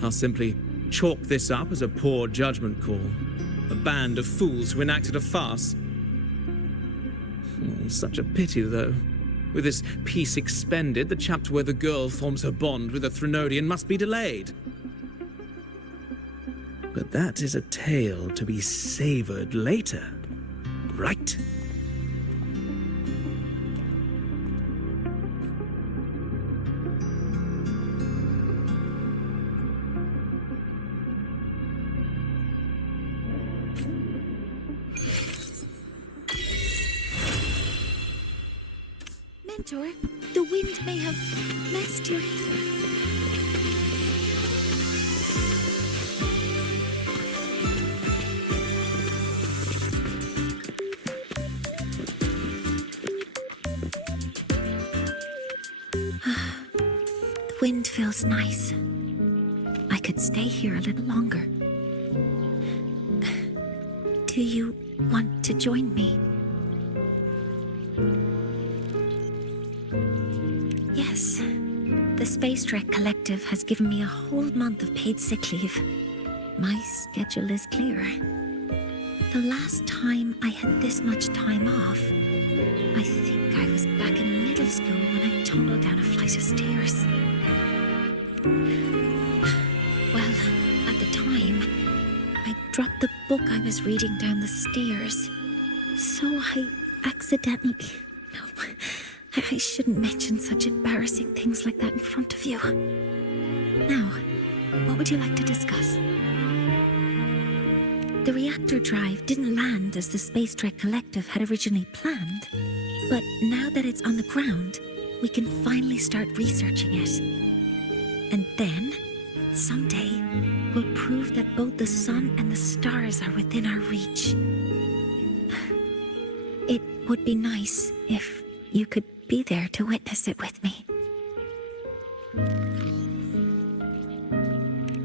I'll simply chalk this up as a poor judgment call. A band of fools who enacted a farce. Oh, such a pity, though. With this piece expended, the chapter where the girl forms her bond with a Threnodian must be delayed. But that is a tale to be savoured later, right? Mentor, the wind may have messed your hair. The wind feels nice. I could stay here a little longer. Do you want to join me? Yes. The Space Trek Collective has given me a whole month of paid sick leave. My schedule is clear. The last time I had this much time off, I think I was back in middle school when I tumbled down a flight of stairs. Well, at the time, I dropped the book I was reading down the stairs. So I accidentally... No, I shouldn't mention such embarrassing things like that in front of you. Now, what would you like to discuss? The reactor drive didn't land as the Space Trek Collective had originally planned, but now that it's on the ground, we can finally start researching it. And then, someday, we'll prove that both the sun and the stars are within our reach. It would be nice if you could be there to witness it with me.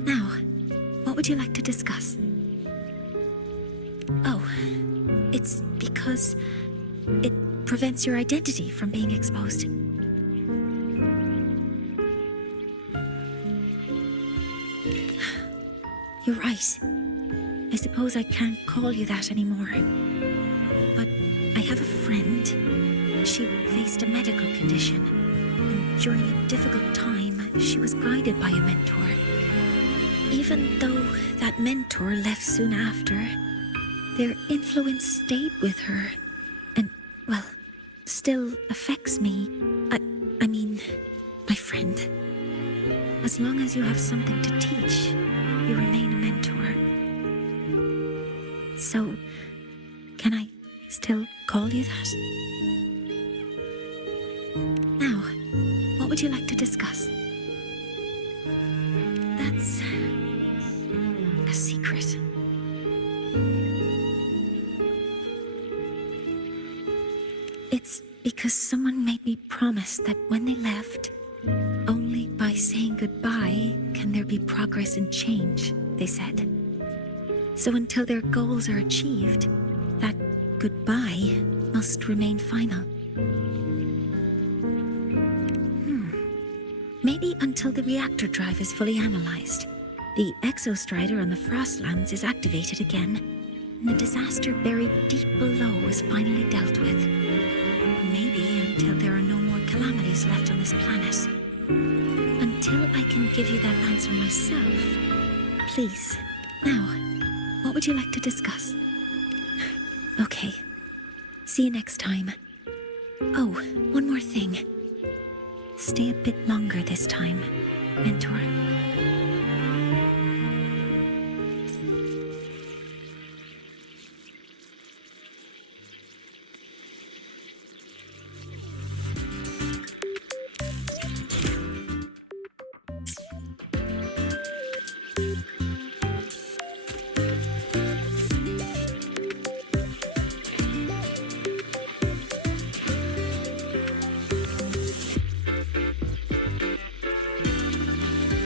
Now, what would you like to discuss? Oh, it's because it prevents your identity from being exposed. You're right. I suppose I can't call you that anymore. But I have a friend. She faced a medical condition, and during a difficult time, she was guided by a mentor. Even though that mentor left soon after, their influence stayed with her, and, well, still affects me. I mean, my friend. As long as you have something to teach, you remain a mentor. So, can I still call you that? Now, what would you like to discuss? That's a secret. It's because someone made me promise that when they left, only by saying goodbye can there be progress and change, they said. So until their goals are achieved, that goodbye must remain final. Maybe until the reactor drive is fully analyzed, the exostrider on the Frostlands is activated again, and the disaster buried deep below is finally dealt with. Or maybe until there are no more calamities left on this planet. Until I can give you that answer myself, please, now, what would you like to discuss? Okay, see you next time. Oh, one more thing. Stay a bit longer this time, Mentor.